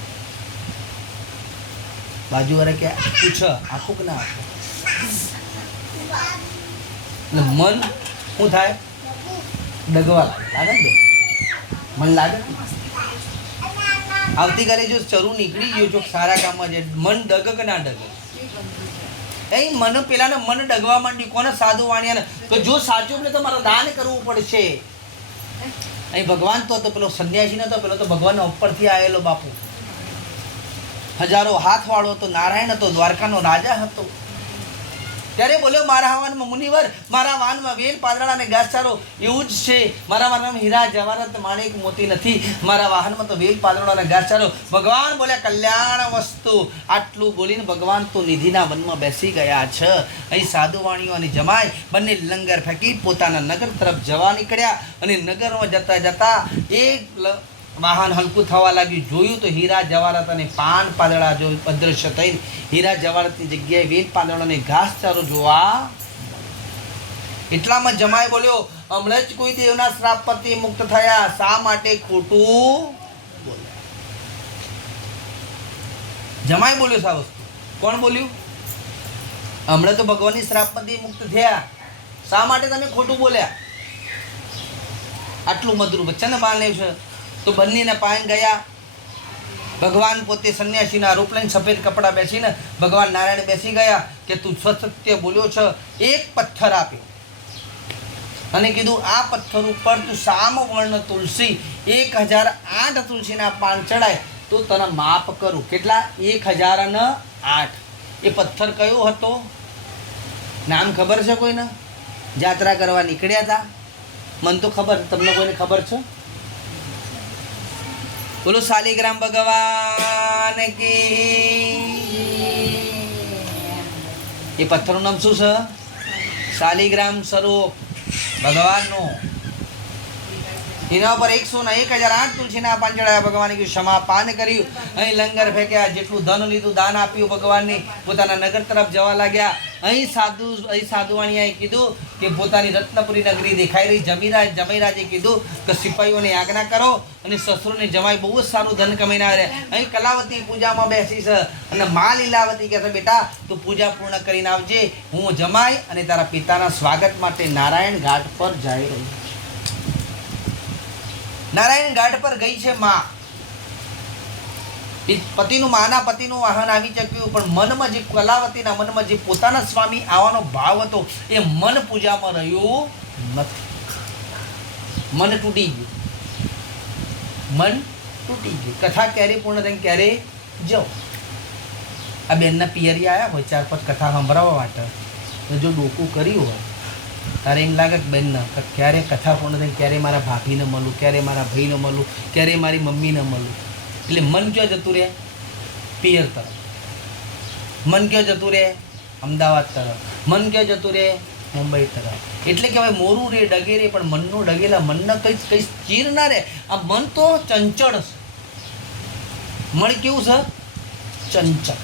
બાજુવાળા કે પૂછ આપું કે ના આપું? એટલે મન શું થાય? ડગવા લાગે ને? મન લાગે. આવતીકાલે જો ચરુ નીકળી ગયો, જો સારા કામમાં છે, મન ડગ કે ના ડગે? અહીં મન પેલાને મન ડગવા માંડ્યું. કોને? સાધુ વાણિયાને. તો જો સાચું એટલે તમારે દાન કરવું પડશે. અહીં ભગવાન તો પેલો સંન્યાસી નતો, પેલો તો ભગવાન ઉપરથી આવેલો બાપુ, હજારો હાથ વાળો હતો, નારાયણ હતો, દ્વારકાનો રાજા હતો. ત્યારે બોલ્યો મારા વાનમાં મુનિવર, મારા વાનમાં વેલ પાંદડા અને ઘાસચારો એવું જ છે, મારા વાનમાં હીરા જવાહરાત માણેક મોતી નથી, મારા વાહનમાં તો વેલ પાંદડા અને ઘાસચારો. ભગવાન બોલ્યા કલ્યાણ વસ્તુ. આટલું બોલીને ભગવાન તો નિધિના વનમાં બેસી ગયા છે. અહીં સાધુ વાણીઓ અને જમાઈ બંને લંગર ફેંકી પોતાના નગર તરફ જવા નીકળ્યા. અને નગરમાં જતા જતા એક વાહન હલકું થવા લાગ્યું. જોયું તો હીરા જવાહરાત અને પાન પાંદડા જો અદ્રશ્ય થઈ. હીરા જવાહરાતની જગ્યાએ વેલ પાંદડા અને ઘાસચારો જોવા. એટલામાં જમાઈ બોલ્યો હમણાં જ કોઈ દેવના શ્રાપ પરથી મુક્ત થયા, શા માટે ખોટું બોલ્યા? જમાઈ બોલ્યો સા વસ્તુ. કોણ બોલ્યું? હમણાં તો ભગવાનની શ્રાપ પરથી મુક્ત થયા, શા માટે તમે ખોટું બોલ્યા? આટલું મધુર વચન માને છે. તો બંનેને પાન ગયા. ભગવાન પોતે સંન્યાસીના રૂપ લઈને સફેદ કપડાં બેસીને ભગવાન નારાયણ બેસી ગયા કે તું સત્ય બોલ્યો છે. એક પથ્થર આપ્યો અને કીધું આ પથ્થર ઉપર તું સામ વર્ણ તુલસી 1008 તુલસીના પાન ચડાય તો તને માપ કરું. કેટલા? 1008. એ પથ્થર કયો હતો? નામ ખબર છે કોઈને? જાત્રા કરવા નીકળ્યા હતા? મને તો ખબર, તમને કોઈને ખબર છે? બોલો શાલિગ્રામ ભગવાન કી. એ પથ્થરનું નામ શું છે? શાલિગ્રામ સ્વરૂપ ભગવાનનું. એના ઉપર 1008 તુલસીના પાન ચડાયા. ભગવાને કીધું ક્ષમા પાન કર્યું. અહીં લંગર ફેંક્યા, જેટલું ધન લીધું દાન આપ્યું ભગવાનની. પોતાના નગર તરફ જવા લાગ્યા. અહીં સાધુ વાણિયાએ કીધું કે પોતાની રત્નપુરી નગરી દેખાઈ રહી. જમીરાજે કીધું કે સિપાહીઓને આજ્ઞા કરો અને શસ્ત્રોને જમાઈ બહુ જ સારું ધન કમાઈને આવ્યા. અહીં કલાવતી પૂજામાં બેસી છે અને મા લીલાવતી કહે છે બેટા તું પૂજા પૂર્ણ કરીને આવજે, હું જમાઈ અને તારા પિતાના સ્વાગત માટે નારાયણ ઘાટ પર જઈ રહી. નારાયણ ઘાટ પર ગઈ છે મા. માના પતિનું વાહન આવી ચક્યું, પણ મનમાં જે કલાવતીના મનમાં જે પોતાના સ્વામી આવવાનો ભાવ હતો એ મન પૂજામાં રહ્યું નથી. મન તૂટી ગયું. મન તૂટી ગયું. કથા ક્યારે પૂર્ણ થઈ ક્યારે જાઓ. આ બેનના પિયરી આવ્યા હોય 4-5 કથા સંભળાવવા માટે, જો ડોકું કર્યું હોય તારે એમ લાગે કે બેન ક્યારે કથા પૂર્ણ થઈ, ક્યારે મારા ભાભીને મળું, ક્યારે મારા ભાઈને મળું, ક્યારે મારી મમ્મીને મળું. એટલે મન ક્યાં જતું રહે? પિયર તરફ. મન ક્યાં જતું રહે? અમદાવાદ તરફ. મન ક્યાં જતું રહે? મુંબઈ તરફ. એટલે કે હવે મોરું રે ડગે રે પણ મનનું ડગેલા મનને કઈ ચીર ના રહે. આ મન તો ચંચળ છે. મન કેવું છે? ચંચળ.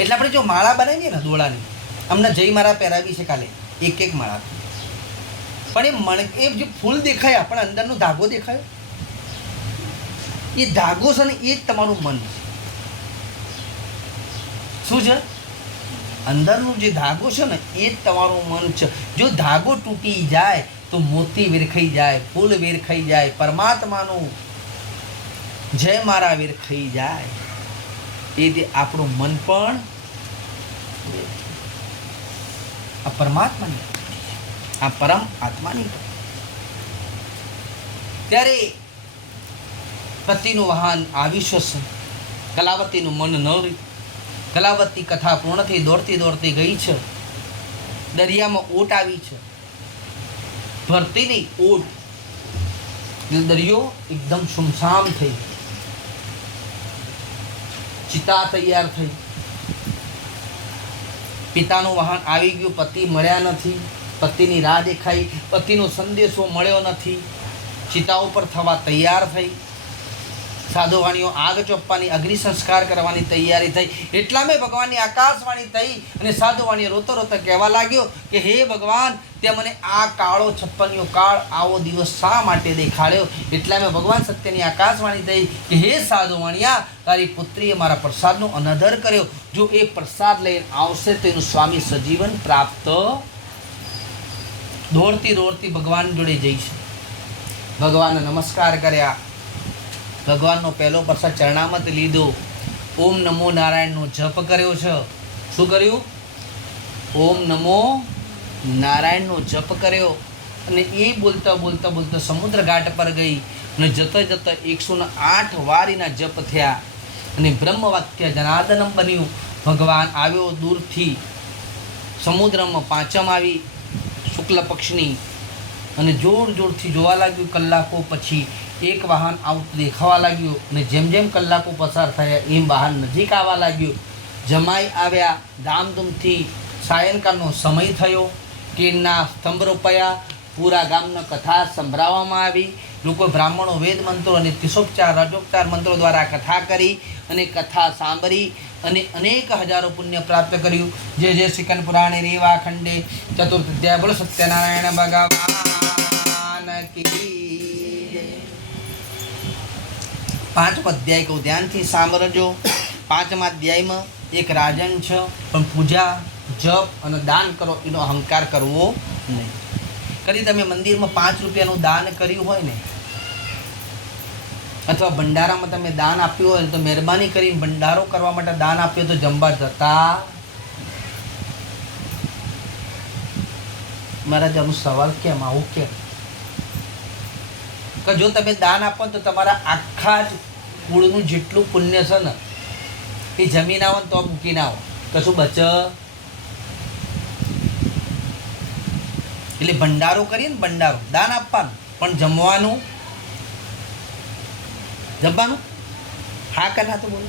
એટલે આપણે જો માળા બનાવીએ ને દોડાની, અમને જય માળા પહેરાવી છે કાલે, એક માળા, પણ એ મણ એ જે ફૂલ દેખાયા પણ અંદરનો ધાગો દેખાયો, એ ધાગો છે ને એ જ તમારું મન છે. શું છે? અંદરનું જે ધાગો છે ને એ જ તમારું મન છે. જો ધાગો તૂટી જાય તો મોતી વેરખાઈ જાય, ફૂલ વેરખાઈ જાય, પરમાત્માનું જય મારા વેરખાઈ જાય. એ રીતે આપણું મન પણ આ પરમાત્માની, આ પરમ આત્માની. ત્યારે પતિનું વાહન આવ્યું છે. કલાવતીનું મન ન રહ્યું. કલાવતી કથા પૂર્ણ થઈ, દોડતી દોડતી ગઈ છે. દરિયામાં ઓટ આવી છે, ભરતી નહીં ઓટ. દરિયો એકદમ સુમસામ થઈ. ચિતા તૈયાર થઈ. પિતાનું વાહન આવી ગયું, પતિ મળ્યા નથી. પતિની રાહ દેખાઈ, પતિનો સંદેશો મળ્યો નથી. ચિતા ઉપર થવા તૈયાર થઈ. સાધુવાણીઓ આગ ચોપવાની, અગ્નિ સંસ્કાર કરવાની તૈયારી થઈ. એટલામાં ભગવાનની આકાશવાણી થઈ અને સાધુવાણીએ રોતો રોતો કહેવા લાગ્યો કે હે ભગવાન, તે મને આ કાળો 56યો કાળ, આવો દિવસ શા માટે દેખાડ્યો? એટલામાં ભગવાન સત્યની આકાશવાણી થઈ કે હે સાધુવાણિયા, તારી પુત્રીએ મારા પ્રસાદનો અનાદર કર્યો. જો એ પ્રસાદ લઈને આવશે તો એનું સ્વામી સજીવન પ્રાપ્ત. દોડતી દોડતી ભગવાન જોડે જઈશ. ભગવાનને નમસ્કાર કર્યા. ભગવાનનો પહેલો પ્રસાદ ચરણામત લીધો. ઓમ નમો નારાયણનો જપ કર્યો છે. શું કર્યું? ઓમ નમો નારાયણનો જપ કર્યો. અને એ બોલતા બોલતા બોલતા સમુદ્ર ઘાટ પર ગઈ અને જતા જતા 108 વાર એના જપ થયા અને બ્રહ્મ વાક્ય જનાર્દનમ બન્યું. ભગવાન આવ્યો દૂરથી. સમુદ્રમાં પાંચમ આવી શુક્લ પક્ષની અને જોર જોરથી જોવા લાગ્યું. કલાકો પછી એક વાહન આવતું દેખાવા લાગ્યું અને જેમ જેમ કલાકો પસાર થયા એમ વાહન નજીક આવવા લાગ્યું. જમાઈ આવ્યા. ધામધૂમથી સાયંકાળનો સમય થયો. કેળના સ્તંભ રોપાયા. પૂરા ગામના કથા સંભળાવવામાં આવી. લોકો બ્રાહ્મણો વેદ મંત્રો અને તિસોપચાર રજોપચાર મંત્રો દ્વારા કથા કરી અને કથા સાંભળી અને અનેક હજારો પુણ્ય પ્રાપ્ત કર્યું. જે જે શ્રીકંદ પુરાણે રેવા ખંડે ચતુર્થ અધ્યાય. બોલો સત્યનારાયણ ભગવાન કી. 5મો અધ્યાય કહું, ધ્યાનથી સાંભળજો. 5મા અધ્યાયમાં એક રાજન છે, પણ પૂજા જપ અને દાન કરો એનો અહંકાર કરવો નહીં. કદી તમે મંદિરમાં 5 રૂપિયાનું દાન કર્યું હોય ને, અથવા ભંડારામાં તમે દાન આપ્યું હોય તો મહેરબાની કરીને ભંડારો કરવા માટે દાન આપ્યું તો જમવા જતા. મારા જમનો સવાલ કેમ આવું કેમ? કે જો તમે દાન આપો તો તમારા આખા જ કુળનું જેટલું પુણ્ય છે ને એ જમીન આવો ને તો મૂકીને આવો, કશું બચ. એટલે ભંડારો કરીએ ને, ભંડારો દાન આપવાનું, પણ જમવાનું હા કરના તો બોલો.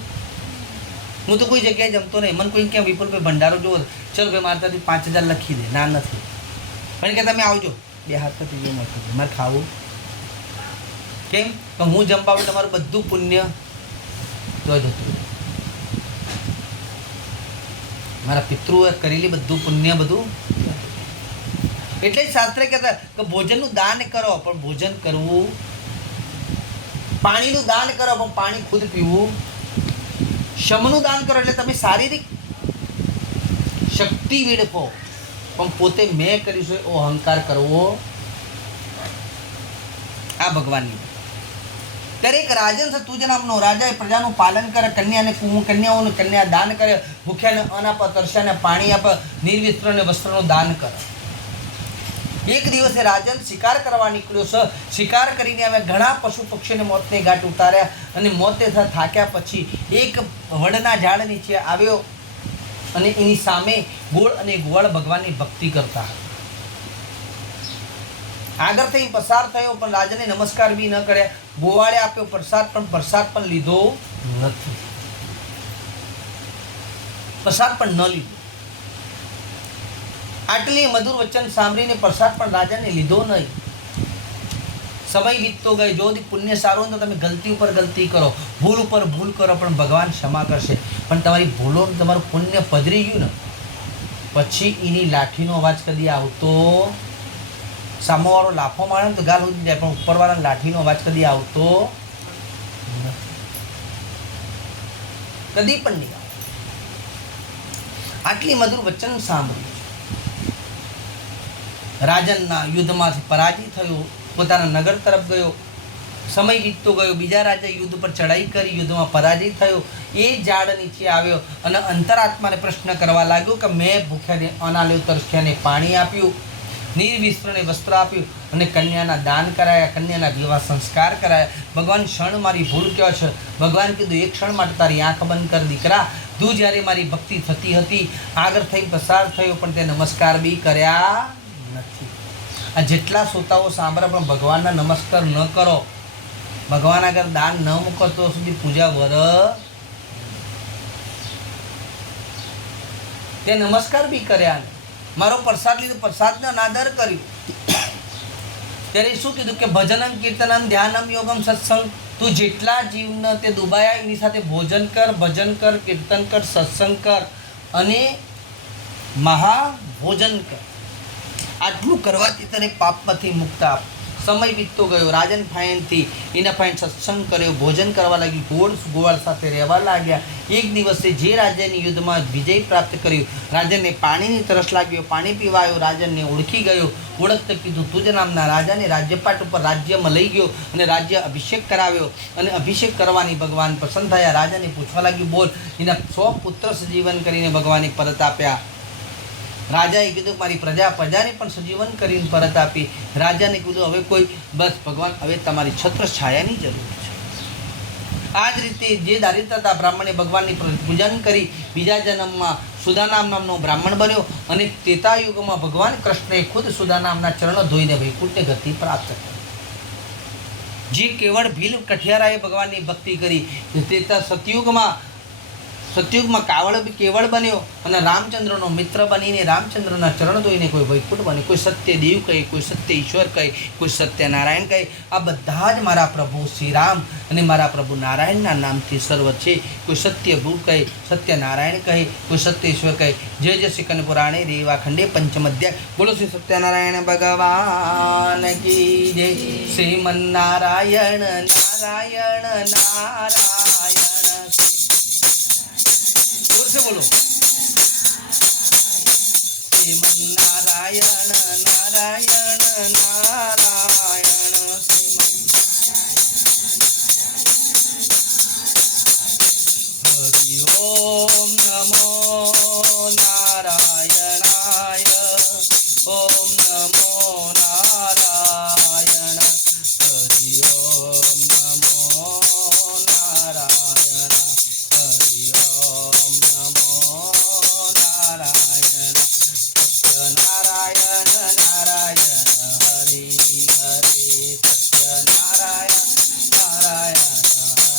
હું તો કોઈ જગ્યાએ જમતો નહીં. મને કોઈ ક્યાં વિપુલભાઈ ભંડારો જોવો, ચલો ભાઈ મારે ત્યાંથી 5000 લખી દે. ના નથી, પણ કે તમે આવજો 2 હાથ તો જો મળતું મારે ખાવું. કેમ? તો હું જમવા તમારું બધું પુણ્ય તો જતું. મારા પિતૃએ કરેલી બધું પુણ્ય બધું. એટલે જ શાસ્ત્રે કહેતા કે ભોજનનું દાન કરો પણ ભોજન કરવું, પાણીનું દાન કરો પણ પાણી ખુદ પીવું, શ્રમનું દાન કરો એટલે તમે શારીરિક શક્તિ વેડફો પણ પોતે મેં કરીશું એવો અહંકાર કરવો. આ ભગવાનની. ત્યારે એક રાજન છે તુજ નામનો. રાજાએ પ્રજાનું પાલન કરે, કન્યાઓને કન્યા દાન કરે, ભૂખ્યાને અન્ન આપે, તરસ્યાને પાણી આપે, નિર્વસ્ત્રને વસ્ત્રનું દાન કરે. એક દિવસે રાજન શિકાર કરવા નીકળ્યો છે. શિકાર કરીને અમે ઘણા પશુ પક્ષીને મોતને ઘાટ ઉતાર્યા અને મોતે થાક્યા પછી એક વડના ઝાડ નીચે આવ્યો અને એની સામે ગોળ અને ગોળ ભગવાનની ભક્તિ કરતા. આગળ થઈ પસાર થયો પણ રાજને નમસ્કાર બી ન કર્યા. ગોવાળે આપ્યો પ્રસાદ પણ લીધો નથી. પ્રસાદ પણ ન લીધો. આટલી મધુર વચન સાંભળીને પ્રસાદ પણ રાજાને લીધો નહીં. સમય વીતતો ગયો. જો પુણ્ય સારું તો તમે ગલતી ઉપર ગલતી કરો, ભૂલ ઉપર ભૂલ કરો, પણ ભગવાન ક્ષમા કરશે. પણ તમારી ભૂલો તમારું પુણ્ય પધરી ગયું ને પછી એની લાઠીનો અવાજ કદી આવતો. સામેવાળો લાફો મારે ને તો ગાલ ઉડી જાય, પણ ઉપરવાળા લાઠીનો અવાજ કદી આવતો કદી પણ નહીં. આટલી મધુર વચન સાંભળ્યું. રાજનના યુદ્ધમાંથી પરાજય થયો, પોતાના નગર તરફ ગયો. સમય વીતતો ગયો, બીજા રાજા યુદ્ધ પર ચડાઈ કરી, યુદ્ધમાં પરાજય થયો. એ ઝાડ નીચે આવ્યો અને અંતરાત્માને પ્રશ્ન કરવા લાગ્યો કે મેં ભૂખ્યાને અન્ન આપ્યું, તરસ્યાને પાણી આપ્યું, નિર્વિસ્તૃને વસ્ત્ર આપ્યું અને કન્યાના દાન કરાયા, કન્યાના વિવાહ સંસ્કાર કરાયા. ભગવાન ક્ષણ મારી ભૂલ કહો છે. ભગવાન કીધું એક ક્ષણ માટે તારી આંખ બંધ કર દીકરા. તું જ્યારે મારી ભક્તિ થતી હતી આગળ થઈ પસાર થયો પણ તે નમસ્કાર બી કર્યા નથી. આ જેટલા શ્રોતાઓ સાંભળે પણ ભગવાનના નમસ્કાર ન કરો, ભગવાન આગળ દાન ન મૂકો તો સુધી પૂજા વર તે નમસ્કાર બી કર્યા ને મારો પ્રસાદ લીધો, પ્રસાદનો નાદર કર્યું. ત્યારે શું કીધું કે ભજનમ કીર્તનમ ધ્યાનમ યોગમ સત્સંગ. તું જેટલા જીવને તે દુબાયા એની સાથે ભોજન કર, ભજન કર, કીર્તન કર, સત્સંગ કર અને મહાભોજન કર. આટલું કરવાથી તને પાપમાંથી મુક્ત આપ. સમય વીતતો ગયો, રાજન ફાયનથી એના ફાયન સત્સંગ કર્યો, ભોજન કરવા લાગી, ગોળ સાથે રહેવા લાગ્યા. એક દિવસે જે રાજ્યની યુદ્ધમાં વિજય પ્રાપ્ત કર્યું, રાજનને પાણીની તરસ લાગ્યો, પાણી પીવા આવ્યો, રાજનને ઓળખી ગયો. ઓળખતે કીધું તુજ નામના રાજાને રાજ્યપાટ ઉપર રાજ્યમાં લઈ ગયો અને રાજ્ય અભિષેક કરાવ્યો. અને અભિષેક કરવાની ભગવાન પસંદ થયા. રાજાને પૂછવા લાગ્યું, બોલ. એના 100 પુત્ર સજીવન કરીને ભગવાને પરત આપ્યા. રાજાએ કીધું મારી પ્રજાને પણ સજીવન કરીને પરત આપી. રાજાને કીધું હવે કોઈ બસ ભગવાન હવે તમારી છત્ર છાયાની જરૂર છે. આ જ રીતે જે દારિદ્ર હતા બ્રાહ્મણે ભગવાનની પૂજન કરી બીજા જન્મમાં સુદાનામ નામનો બ્રાહ્મણ બન્યો અને ત્રેતાયુગમાં ભગવાન કૃષ્ણએ ખુદ સુદાનામના ચરણ ધોઈને વૈકુંઠને ગતિ પ્રાપ્ત કરી. જે કેવળ ભીલ કઠિયારાએ ભગવાનની ભક્તિ કરી. સતયુગમાં કાવળ બી કેવળ બન્યો અને રામચંદ્રનો મિત્ર બનીને રામચંદ્રના ચરણ ધોઈને કોઈ વૈકુંઠ બને, કોઈ સત્ય દેવ કહે, કોઈ સત્ય ઈશ્વર કહે, કોઈ સત્ય નારાયણ કહે. આ બધા જ મારા પ્રભુ શ્રી રામ અને મારા પ્રભુ નારાયણના નામથી સર્વ છે. કોઈ સત્ય ભૂ કહે, સત્ય નારાયણ કહે, કોઈ સત્ય ઈશ્વર કહે. જય જય શ્રી કન પુરાણે રેવા ખંડે પંચમ અધ્યાય. બોલો શ્રી સત્યનારાયણ ભગવાન કી જય. શ્રીમન્નારાયણ નારાયણ નારાયણ બોલો. શ્રીમન્નારાયણ નારાયણ નારાયણ હરિ ઓમ નમો નારાયણાય. ઓમ નમો નારાયણ. હરિ ઓમ નમો નારાયણ. હરિ ઓમ નમો નારાયણ. સત્યનારાયણ નારાયણ હરિ હરિ. સત્યનારાયણ નારાયણ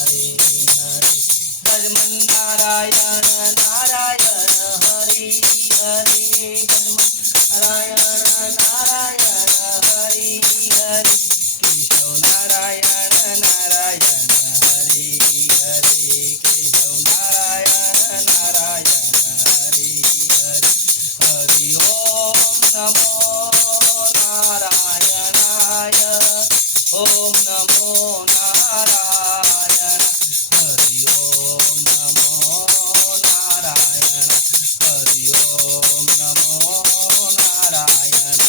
હરિ હરિ. પદ્મનારાયણ નારાયણ હરિ હરિ. પદ્મનારાયણ નારાયણ હરિ હરિ. કેશવ નારાયણ નારાયણ હરિ હરિ. કેશવ નારાયણ નારાયણ હરિ હરિ. હરિ ઓમ નમો નારાયણાય. ઓમ નમો નારાયણ. હરિ ઓમ નમો નારાયણ. હરિ ઓમ નમો નારાયણ.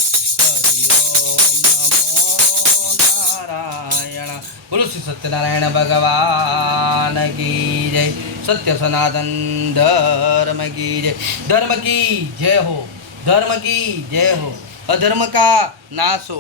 હરિ ઓમ નમો નારાયણ. બોલો શ્રી સત્યનારાયણ ભગવાન કી જય. સત્ય સનાતન ધર્મ કી જય. धर्म की जय हो. धर्म की जय हो. अधर्म का नाश हो.